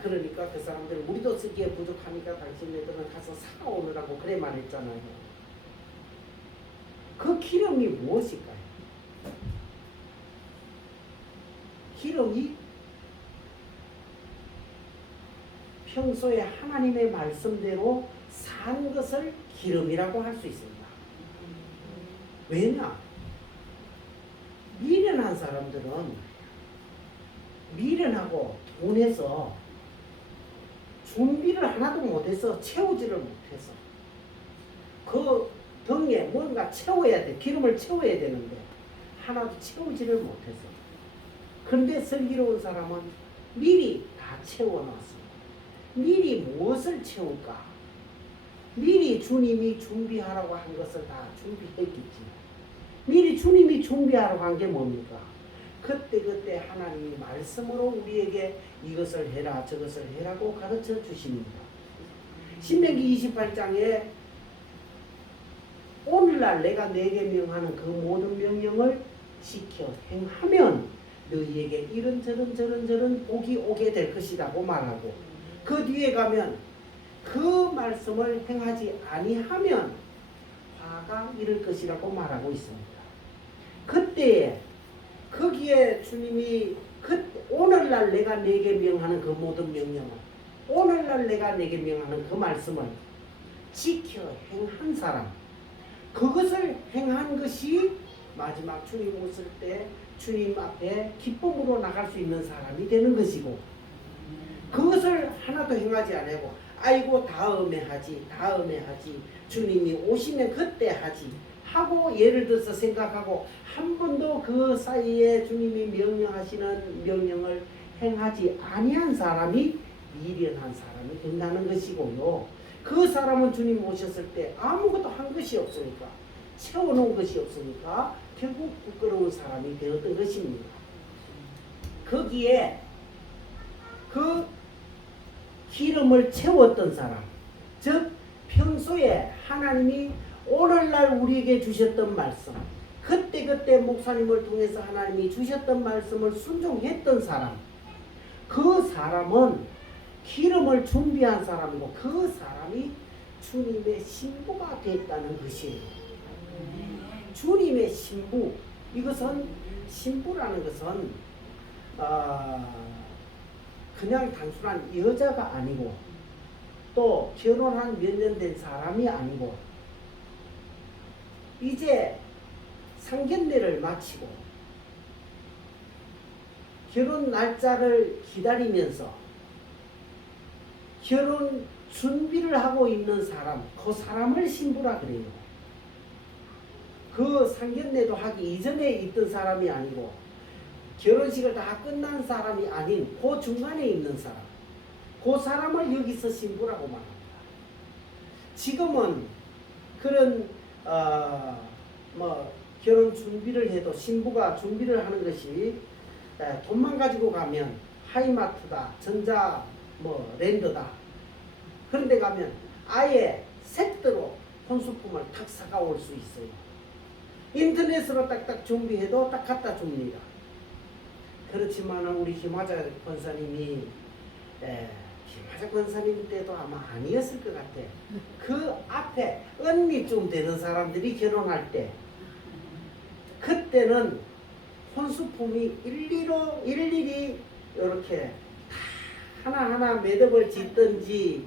그러니까 그 사람들 우리도 쓰기에 부족하니까 당신네들은 가서 사오느라고 그래 말했잖아요. 그 기름이 무엇일까요? 기름이 평소에 하나님의 말씀대로 산 것을 기름이라고 할 수 있습니다. 왜냐? 미련한 사람들은 미련하고 둔해서 준비를 하나도 못해서 채우지를 못해서 그 등에 뭔가 채워야 돼. 기름을 채워야 되는데 하나도 채우지를 못해서. 그런데 슬기로운 사람은 미리 다 채워놨습니다. 미리 무엇을 채울까? 미리 주님이 준비하라고 한 것을 다 준비했겠지. 미리 주님이 준비하라고 한 게 뭡니까? 그때 하나님이 말씀으로 우리에게 이것을 해라 저것을 해라고 가르쳐 주십니다. 신명기 28장에 오늘날 내가 내게 명하는 그 모든 명령을 지켜 행하면 너희에게 이런저런 복이 오게 될 것이라고 말하고, 그 뒤에 가면 그 말씀을 행하지 아니하면 화가 이를 것이라고 말하고 있습니다. 그때에 거기에 주님이 오늘날 내가 내게 명하는 그 모든 명령을, 오늘날 내가 내게 명하는 그 말씀을 지켜 행한 사람, 그것을 행한 것이 마지막 주님 오실 때 주님 앞에 기쁨으로 나갈 수 있는 사람이 되는 것이고, 그것을 하나도 행하지 않고 아이고 다음에 하지 주님이 오시면 그때 하지 하고 예를 들어서 생각하고 한 번도 그 사이에 주님이 명령하시는 명령을 행하지 아니한 사람이 미련한 사람이 된다는 것이고요. 그 사람은 주님 오셨을 때 아무것도 한 것이 없으니까, 채워놓은 것이 없으니까 결국 부끄러운 사람이 되었던 것입니다. 거기에 그 기름을 채웠던 사람, 즉 평소에 하나님이 오늘날 우리에게 주셨던 말씀, 그때 목사님을 통해서 하나님이 주셨던 말씀을 순종했던 사람, 그 사람은 기름을 준비한 사람이고 그 사람이 주님의 신부가 됐다는 것이에요. 주님의 신부, 이것은 신부라는 것은 그냥 단순한 여자가 아니고 또 결혼한 몇 년 된 사람이 아니고 이제 상견례를 마치고 결혼 날짜를 기다리면서 결혼 준비를 하고 있는 사람, 그 사람을 신부라 그래요. 그 상견례도 하기 이전에 있던 사람이 아니고 결혼식을 다 끝난 사람이 아닌 그 중간에 있는 사람, 그 사람을 여기서 신부라고 말합니다. 지금은 그런 결혼 준비를 해도 신부가 준비를 하는 것이 돈만 가지고 가면 하이마트다, 전자 랜드다, 그런 데 가면 아예 세트로 혼수품을 탁 사가 올 수 있어요. 인터넷으로 딱딱 준비해도 딱 갖다 줍니다. 그렇지만 우리 김화자 권사님이 김화자 권사님 때도 아마 아니었을 것 같아. 그 앞에 언니쯤 되는 사람들이 결혼할 때 그때는 혼수품이 일일이 이렇게 하나하나 매듭을 짓든지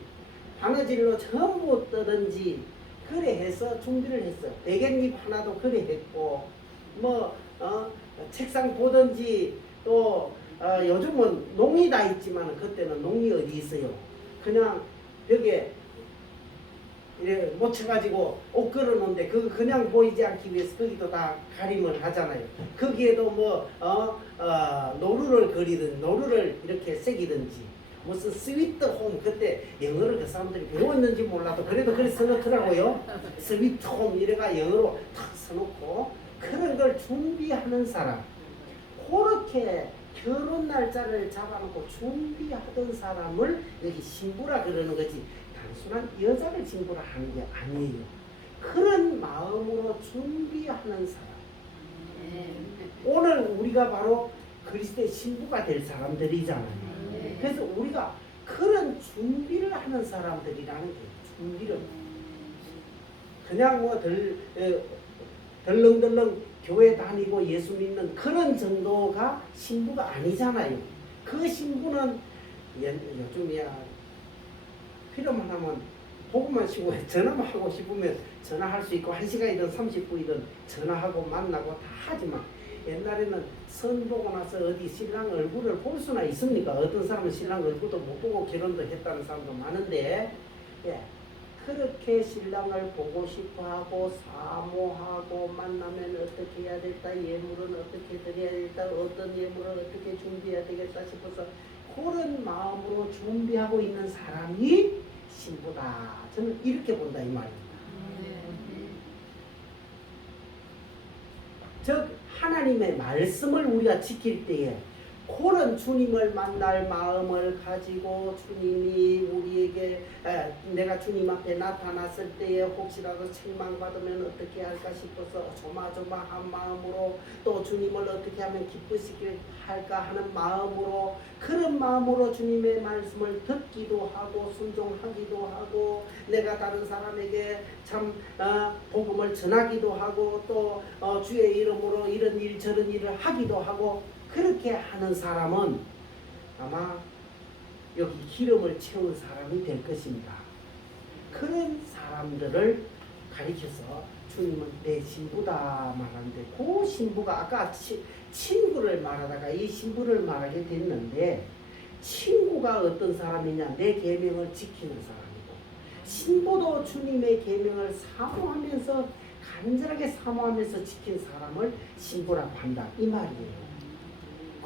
바느질로 전부 뜨든지 그래 해서 준비를 했어요. 베갯잎 하나도 그래 했고 책상 보든지 또 요즘은 농이 다 있지만 그때는 농이 어디 있어요. 그냥 벽에 이렇게 묻혀가지고 옷 걸어놓는데 그거 그냥 보이지 않기 위해서 거기도 다 가림을 하잖아요. 거기에도 노루를 그리든 노루를 이렇게 새기든지 무슨 스위트 홈, 그때 영어를 그 사람들이 배웠는지 몰라도 그래도 그래 써놓더라고요. 스위트 홈 이래가 영어로 탁 써놓고 그런 걸 준비하는 사람, 그렇게 결혼 날짜를 잡아놓고 준비하던 사람을 여기 신부라 그러는 거지 단순한 여자를 신부라 하는 게 아니에요. 그런 마음으로 준비하는 사람. 오늘 우리가 바로 그리스도의 신부가 될 사람들이잖아요. 그래서 우리가 그런 준비를 하는 사람들이라는 거예요. 준비를. 그냥 덜렁덜렁 교회 다니고 예수 믿는 그런 정도가 신부가 아니잖아요. 그 신부는 요즘이야 필요만 하면 보고만 쉬고 전화만 하고 싶으면 전화할 수 있고 1시간이든 30분이든 전화하고 만나고 다 하지만 옛날에는 선 보고 나서 어디 신랑 얼굴을 볼 수나 있습니까? 어떤 사람은 신랑 얼굴도 못 보고 결혼도 했다는 사람도 많은데 그렇게 신랑을 보고 싶어하고 사모하고 만나면 어떻게 해야 될까, 예물은 어떻게 드려야 될까, 어떤 예물을 어떻게 준비해야 되겠다 싶어서 그런 마음으로 준비하고 있는 사람이 신부다. 저는 이렇게 본다 이 말입니다. 즉 하나님의 말씀을 우리가 지킬 때에 그런 주님을 만날 마음을 가지고 주님이 우리에게 내가 주님 앞에 나타났을 때에 혹시라도 책망받으면 어떻게 할까 싶어서 조마조마한 마음으로 또 주님을 어떻게 하면 기쁘시게 할까 하는 마음으로 그런 마음으로 주님의 말씀을 듣기도 하고 순종하기도 하고 내가 다른 사람에게 참 복음을 전하기도 하고 또 주의 이름으로 이런 일 저런 일을 하기도 하고 그렇게 하는 사람은 아마 여기 기름을 채운 사람이 될 것입니다. 그런 사람들을 가리켜서 주님은 내 신부다 말하는데 그 신부가 아까 친구를 말하다가 이 신부를 말하게 됐는데 친구가 어떤 사람이냐 내 계명을 지키는 사람이고 신부도 주님의 계명을 사모하면서 간절하게 사모하면서 지킨 사람을 신부라고 한다 이 말이에요.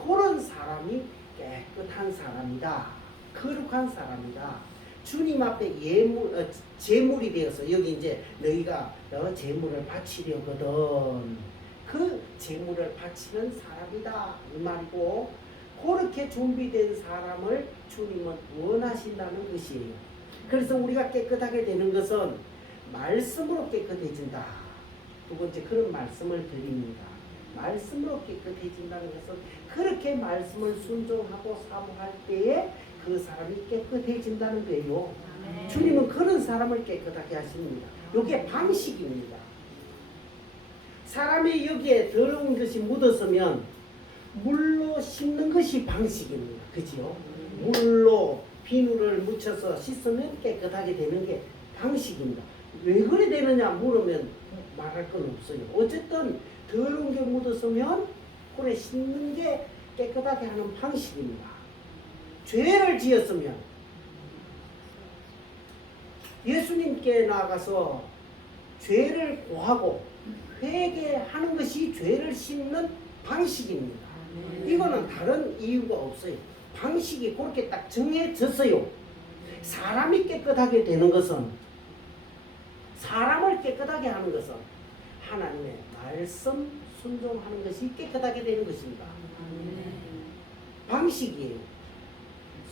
그런 사람이 깨끗한 사람이다. 거룩한 사람이다. 주님 앞에 제물이 되어서 여기 이제 너희가 제물을 바치려거든. 그 제물을 바치는 사람이다. 이 말이고 그렇게 준비된 사람을 주님은 원하신다는 것이에요. 그래서 우리가 깨끗하게 되는 것은 말씀으로 깨끗해진다. 두 번째 그런 말씀을 드립니다. 말씀으로 깨끗해진다는 것은 그렇게 말씀을 순종하고 사모할 때에 그 사람이 깨끗해진다는 거예요. 주님은 그런 사람을 깨끗하게 하십니다. 이게 방식입니다. 사람이 여기에 더러운 것이 묻었으면 물로 씻는 것이 방식입니다. 그죠? 물로 비누를 묻혀서 씻으면 깨끗하게 되는 게 방식입니다. 왜 그래 되느냐 물으면 말할 건 없어요. 어쨌든 더러운 게 묻었으면 그래 씻는 게 깨끗하게 하는 방식입니다. 죄를 지었으면 예수님께 나가서 죄를 고하고 회개하는 것이 죄를 씻는 방식입니다. 이거는 다른 이유가 없어요. 방식이 그렇게 딱 정해졌어요. 사람이 깨끗하게 되는 것은 사람을 깨끗하게 하는 것은 하나님의 말씀 순종하는 것이 깨끗하게 되는 것입니다. 방식이에요.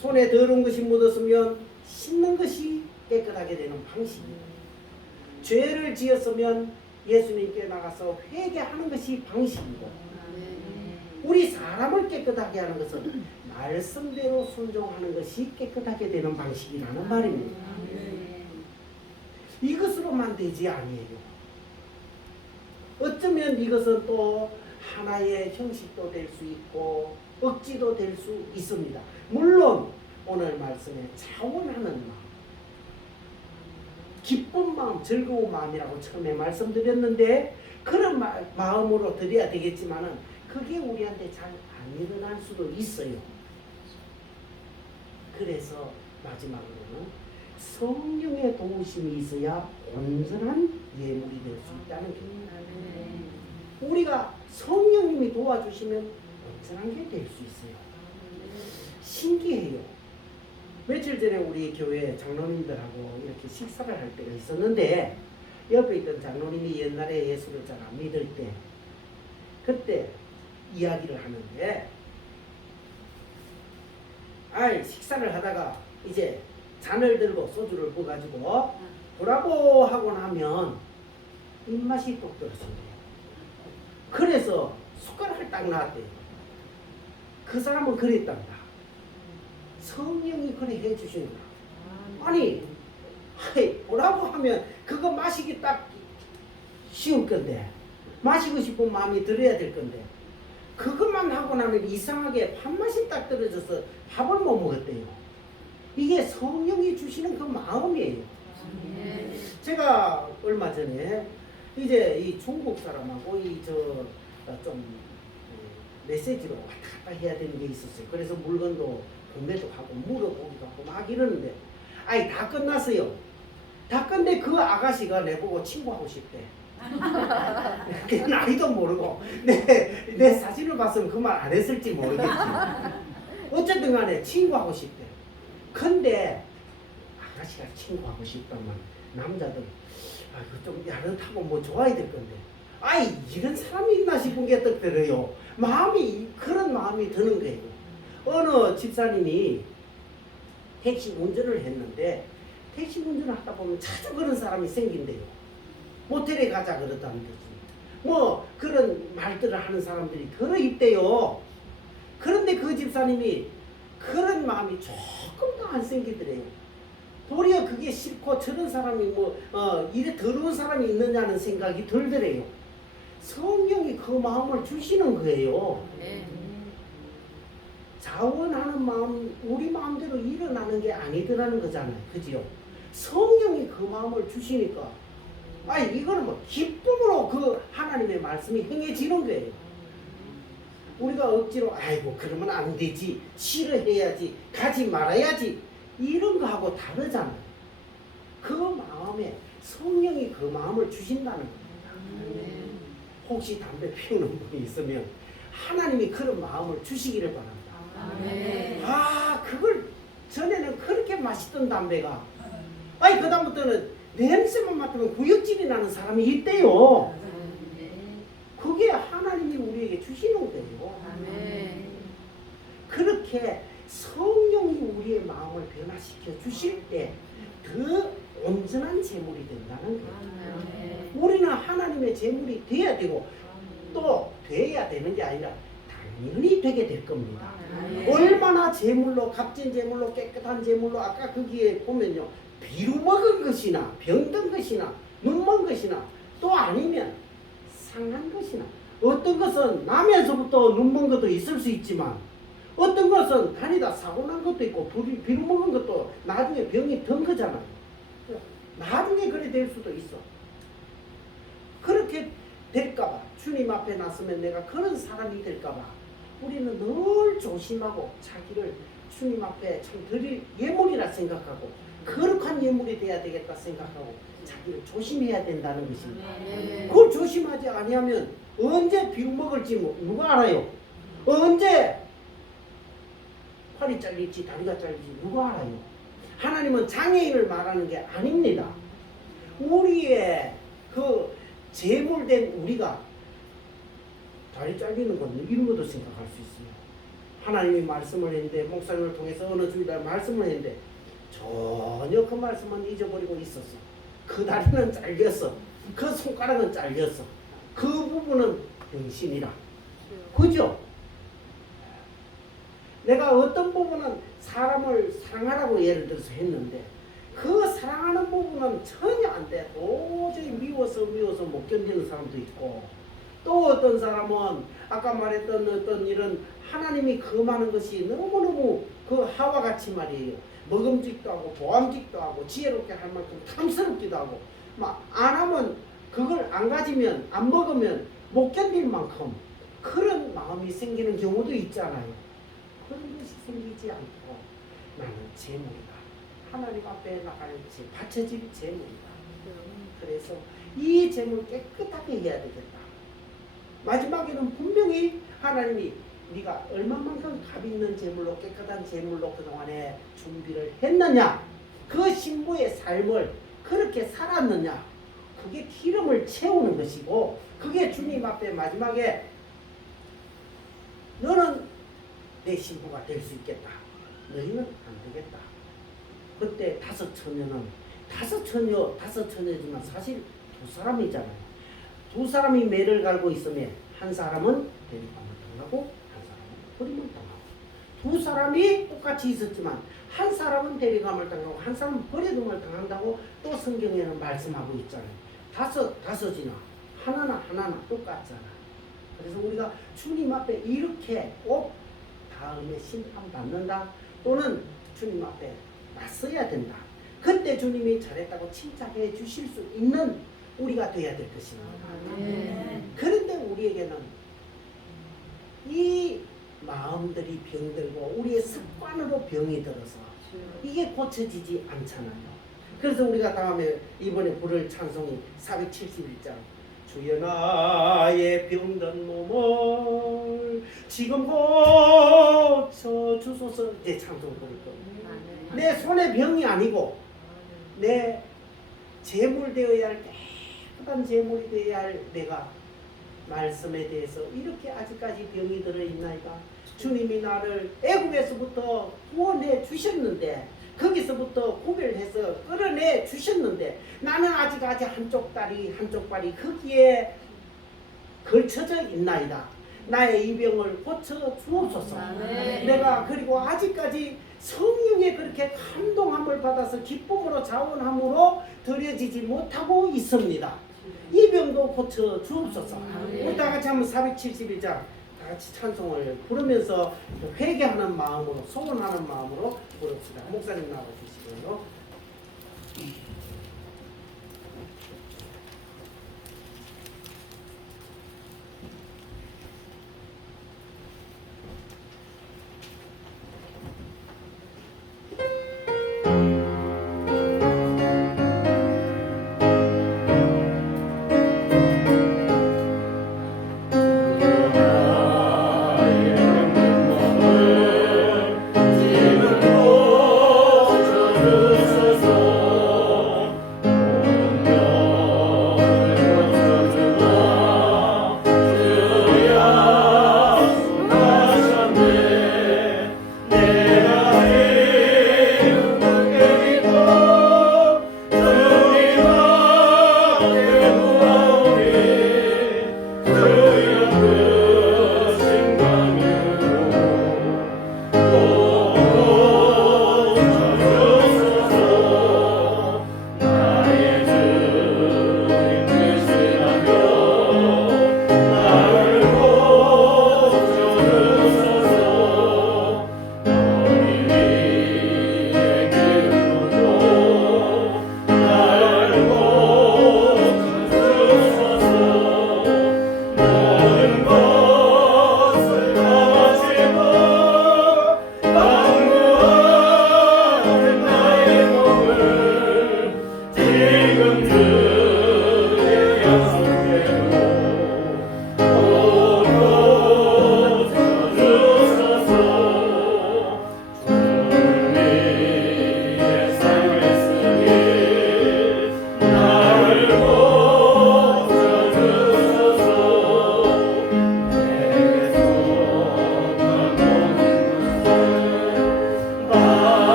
손에 더러운 것이 묻었으면 씻는 것이 깨끗하게 되는 방식이에요. 죄를 지었으면 예수님께 나가서 회개하는 것이 방식이고 우리 사람을 깨끗하게 하는 것은 말씀대로 순종하는 것이 깨끗하게 되는 방식이라는 말입니다. 이것으로만 되지 아니에요. 어쩌면 이것은 또 하나의 형식도 될 수 있고 억지도 될 수 있습니다. 물론 오늘 말씀에 차원하는 마음, 기쁜 마음, 즐거운 마음이라고 처음에 말씀드렸는데 그런 마음으로 드려야 되겠지만은 그게 우리한테 잘 안 일어날 수도 있어요. 그래서 마지막으로는 성령의 도우심이 있어야 온전한 예물이 될 수 있다는 겁니다. 우리가 성령님이 도와주시면 온전한 게 될 수 있어요. 신기해요. 며칠 전에 우리 교회 장로님들하고 이렇게 식사를 할 때가 있었는데 옆에 있던 장로님이 옛날에 예수를 잘 안 믿을 때 그때 이야기를 하는데 식사를 하다가 이제 잔을 들고 소주를 부어가지고 보라고 하고 나면 입맛이 뚝 떨어진대요. 그래서 숟가락을 딱 놨대요. 그 사람은 그랬단다. 성령이 그래 해주시는 거야. 아니 보라고 하면 그거 마시기 딱 쉬울 건데 마시고 싶은 마음이 들어야 될 건데 그것만 하고 나면 이상하게 밥맛이 딱 떨어져서 밥을 못 먹었대요. 이게 성령이 주시는 그 마음이에요. 제가 얼마 전에 이제 이 중국 사람하고 좀 메시지로 왔다 갔다 해야 되는 게 있었어요. 그래서 물건도 구매도 하고 물어보기도 하고 막 이러는데 다 끝났어요. 다 끝내 그 아가씨가 내보고 친구하고 싶대. 나이도 모르고 내 사진을 봤으면 그 말 안 했을지 모르겠지. 어쨌든 간에 친구하고 싶대. 근데 아가씨가 친구하고 싶다면 남자들 이거 좀 야릇하고 뭐 좋아야 될 건데 이런 사람이 있나 싶은 게 딱 들어요. 그런 마음이 드는 거예요. 어느 집사님이 택시 운전을 했는데 택시 운전을 하다 보면 자주 그런 사람이 생긴대요. 모텔에 가자 그러다는 거지. 뭐 그런 말들을 하는 사람들이 들어있대요. 그런데 그 집사님이 그런 마음이 조금도 안 생기더래요. 도리어 그게 싫고 저런 사람이 이래 더러운 사람이 있느냐는 생각이 들더래요. 성령이 그 마음을 주시는 거예요. 자원하는 마음, 우리 마음대로 일어나는 게 아니더라는 거잖아요. 그지요? 성령이 그 마음을 주시니까, 이거는 뭐 기쁨으로 그 하나님의 말씀이 행해지는 거예요. 우리가 억지로, 그러면 안 되지, 싫어해야지, 가지 말아야지, 이런 거하고 다르잖아요. 그 마음에 성령이 그 마음을 주신다는 겁니다. 혹시 담배 피우는 분이 있으면 하나님이 그런 마음을 주시기를 바랍니다. 그걸 전에는 그렇게 맛있던 담배가 그다음부터는 냄새만 맡으면 구역질이 나는 사람이 있대요. 그게 하나님이 우리에게 주시는 거예요. 그렇게 성령이 우리의 마음을 변화시켜 주실 때 더 온전한 제물이 된다는 거예요. 우리는 하나님의 제물이 돼야 되고 또 돼야 되는 게 아니라 당연히 되게 될 겁니다. 얼마나 제물로, 값진 제물로, 깨끗한 제물로, 아까 거기에 보면요, 비루 먹은 것이나 병든 것이나 눈먼 것이나 또 아니면 상한 것이나, 어떤 것은 나면서부터 눈먼 것도 있을 수 있지만 어떤 것은 다니다 사고 난 것도 있고 비루 먹은 것도 나중에 병이 든 거잖아요. 나중에 그래 될 수도 있어. 그렇게 될까봐, 주님 앞에 나서면 내가 그런 사람이 될까봐 우리는 늘 조심하고 자기를 주님 앞에 참 드릴 예물이라 생각하고 거룩한 예물이 돼야 되겠다 생각하고 자기를 조심해야 된다는 것입니다. 그걸 조심하지 아니하면 언제 비루 먹을지 누가 알아요? 언제 팔이 잘릴지 다리가 잘릴지 누가 알아요? 하나님은 장애인을 말하는 게 아닙니다. 우리의 그 제물된 우리가 다리 잘리는 건 이런 것도 생각할 수 있어요. 하나님이 말씀을 했는데, 목사님을 통해서 어느 주일날 말씀을 했는데 전혀 그 말씀은 잊어버리고 있었어. 그 다리는 잘렸어. 그 손가락은 잘렸어. 그 부분은 병신이라. 그죠? 내가 어떤 부분은 사람을 사랑하라고 예를 들어서 했는데 그 사랑하는 부분은 전혀 안 돼. 도저히 미워서 못 견디는 사람도 있고, 또 어떤 사람은 아까 말했던 어떤 이런 하나님이 금하는 것이 너무너무 그 하와 같이 말이에요. 먹음직도 하고 보암직도 하고 지혜롭게 할 만큼 탐스럽기도 하고, 막 안 하면, 그걸 안 가지면, 안 먹으면 못 견딜 만큼 그런 마음이 생기는 경우도 있잖아요. 그런 것이 생기지 않고 나는 제물이다. 하나님 앞에 나갈 바쳐질 제물이다. 그래서 이 제물 깨끗하게 해야 되겠다. 마지막에는 분명히 하나님이 네가 얼마만큼 값 있는 제물로, 깨끗한 제물로 그동안에 준비를 했느냐, 그 신부의 삶을 그렇게 살았느냐, 그게 기름을 채우는 것이고, 그게 주님 앞에 마지막에 너는 내 신부가 될 수 있겠다, 너희는 안 되겠다. 그때 다섯 처녀지만 사실 두 사람이잖아요. 두 사람이 매를 갈고 있으면 한 사람은 대리감을 당하고 한 사람은 버림을 당하고, 두 사람이 똑같이 있었지만 한 사람은 대리감을 당하고 한 사람은 버림을 당한다고 또 성경에는 말씀하고 있잖아요. 다섯이나 하나나 똑같잖아. 그래서 우리가 주님 앞에 이렇게 꼭 다음에 심판받는다, 또는 주님 앞에 맞서야 된다. 그때 주님이 잘했다고 칭찬해 주실 수 있는 우리가 돼야 될 것입니다. 그런데 우리에게는 이 마음들이 병들고 우리의 습관으로 병이 들어서 이게 고쳐지지 않잖아요. 그래서 우리가 다음에 이번에 부를 찬송이 471장, 주여 나의 병든 몸을 지금 고쳐 주소서, 이제 찬송 부를 거예요. 내 손에 병이 아니고 내 제물 되어야 할 깨끗한 제물이 되어야 할 내가 말씀에 대해서 이렇게 아직까지 병이 들어있나이까, 주님이 나를 애국에서부터 구원해 주셨는데 거기서부터 구별해서 끌어내 주셨는데 나는 아직 한쪽 발이 거기에 걸쳐져 있나이다. 나의 이 병을 고쳐 주옵소서. 내가 그리고 아직까지 성령의 그렇게 감동함을 받아서 기쁨으로 자원함으로 드려지지 못하고 있습니다. 이 병도 고쳐 주옵소서. 우리 다 같이 한번 471장 다 같이 찬송을 부르면서 회개하는 마음으로 소원하는 마음으로 부릅시다. 목사님 나와주시고요.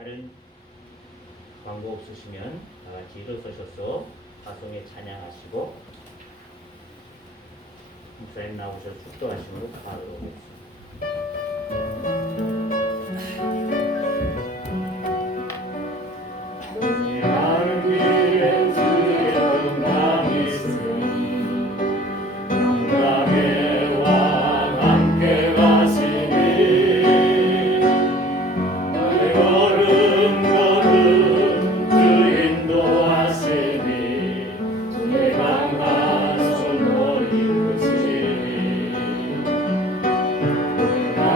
다른 광고 없으시면 다 같이 일어서셔서 가송에 찬양하시고 목사님 나오셔서 축도하시는 것 바로 오겠습니다. 나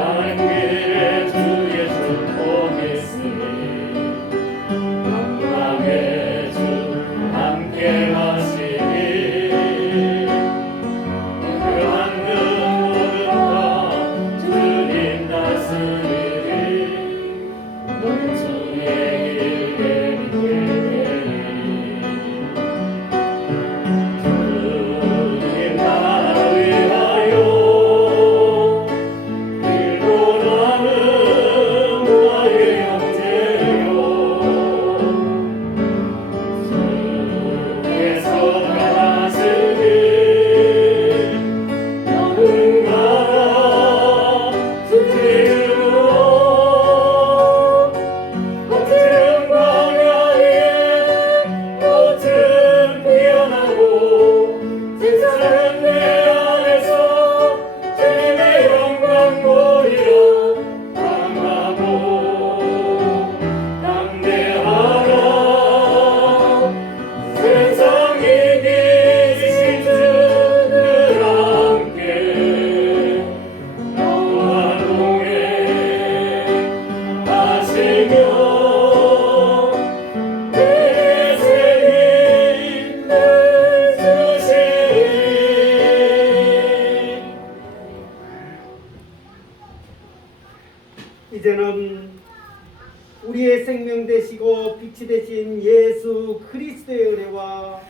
빛이 되신 예수 그리스도의 은혜와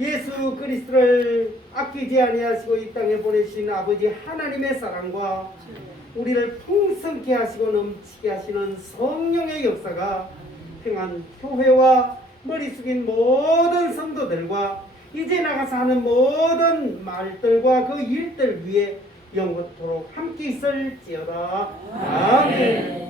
예수 그리스도를 아끼지 아니하시고 이 땅에 보내신 아버지 하나님의 사랑과 우리를 풍성케 하시고 넘치게 하시는 성령의 역사가 평안 교회와 머리 숙인 모든 성도들과 이제 나가서 하는 모든 말들과 그 일들 위에 영원토록 함께 있을지어다. 아멘.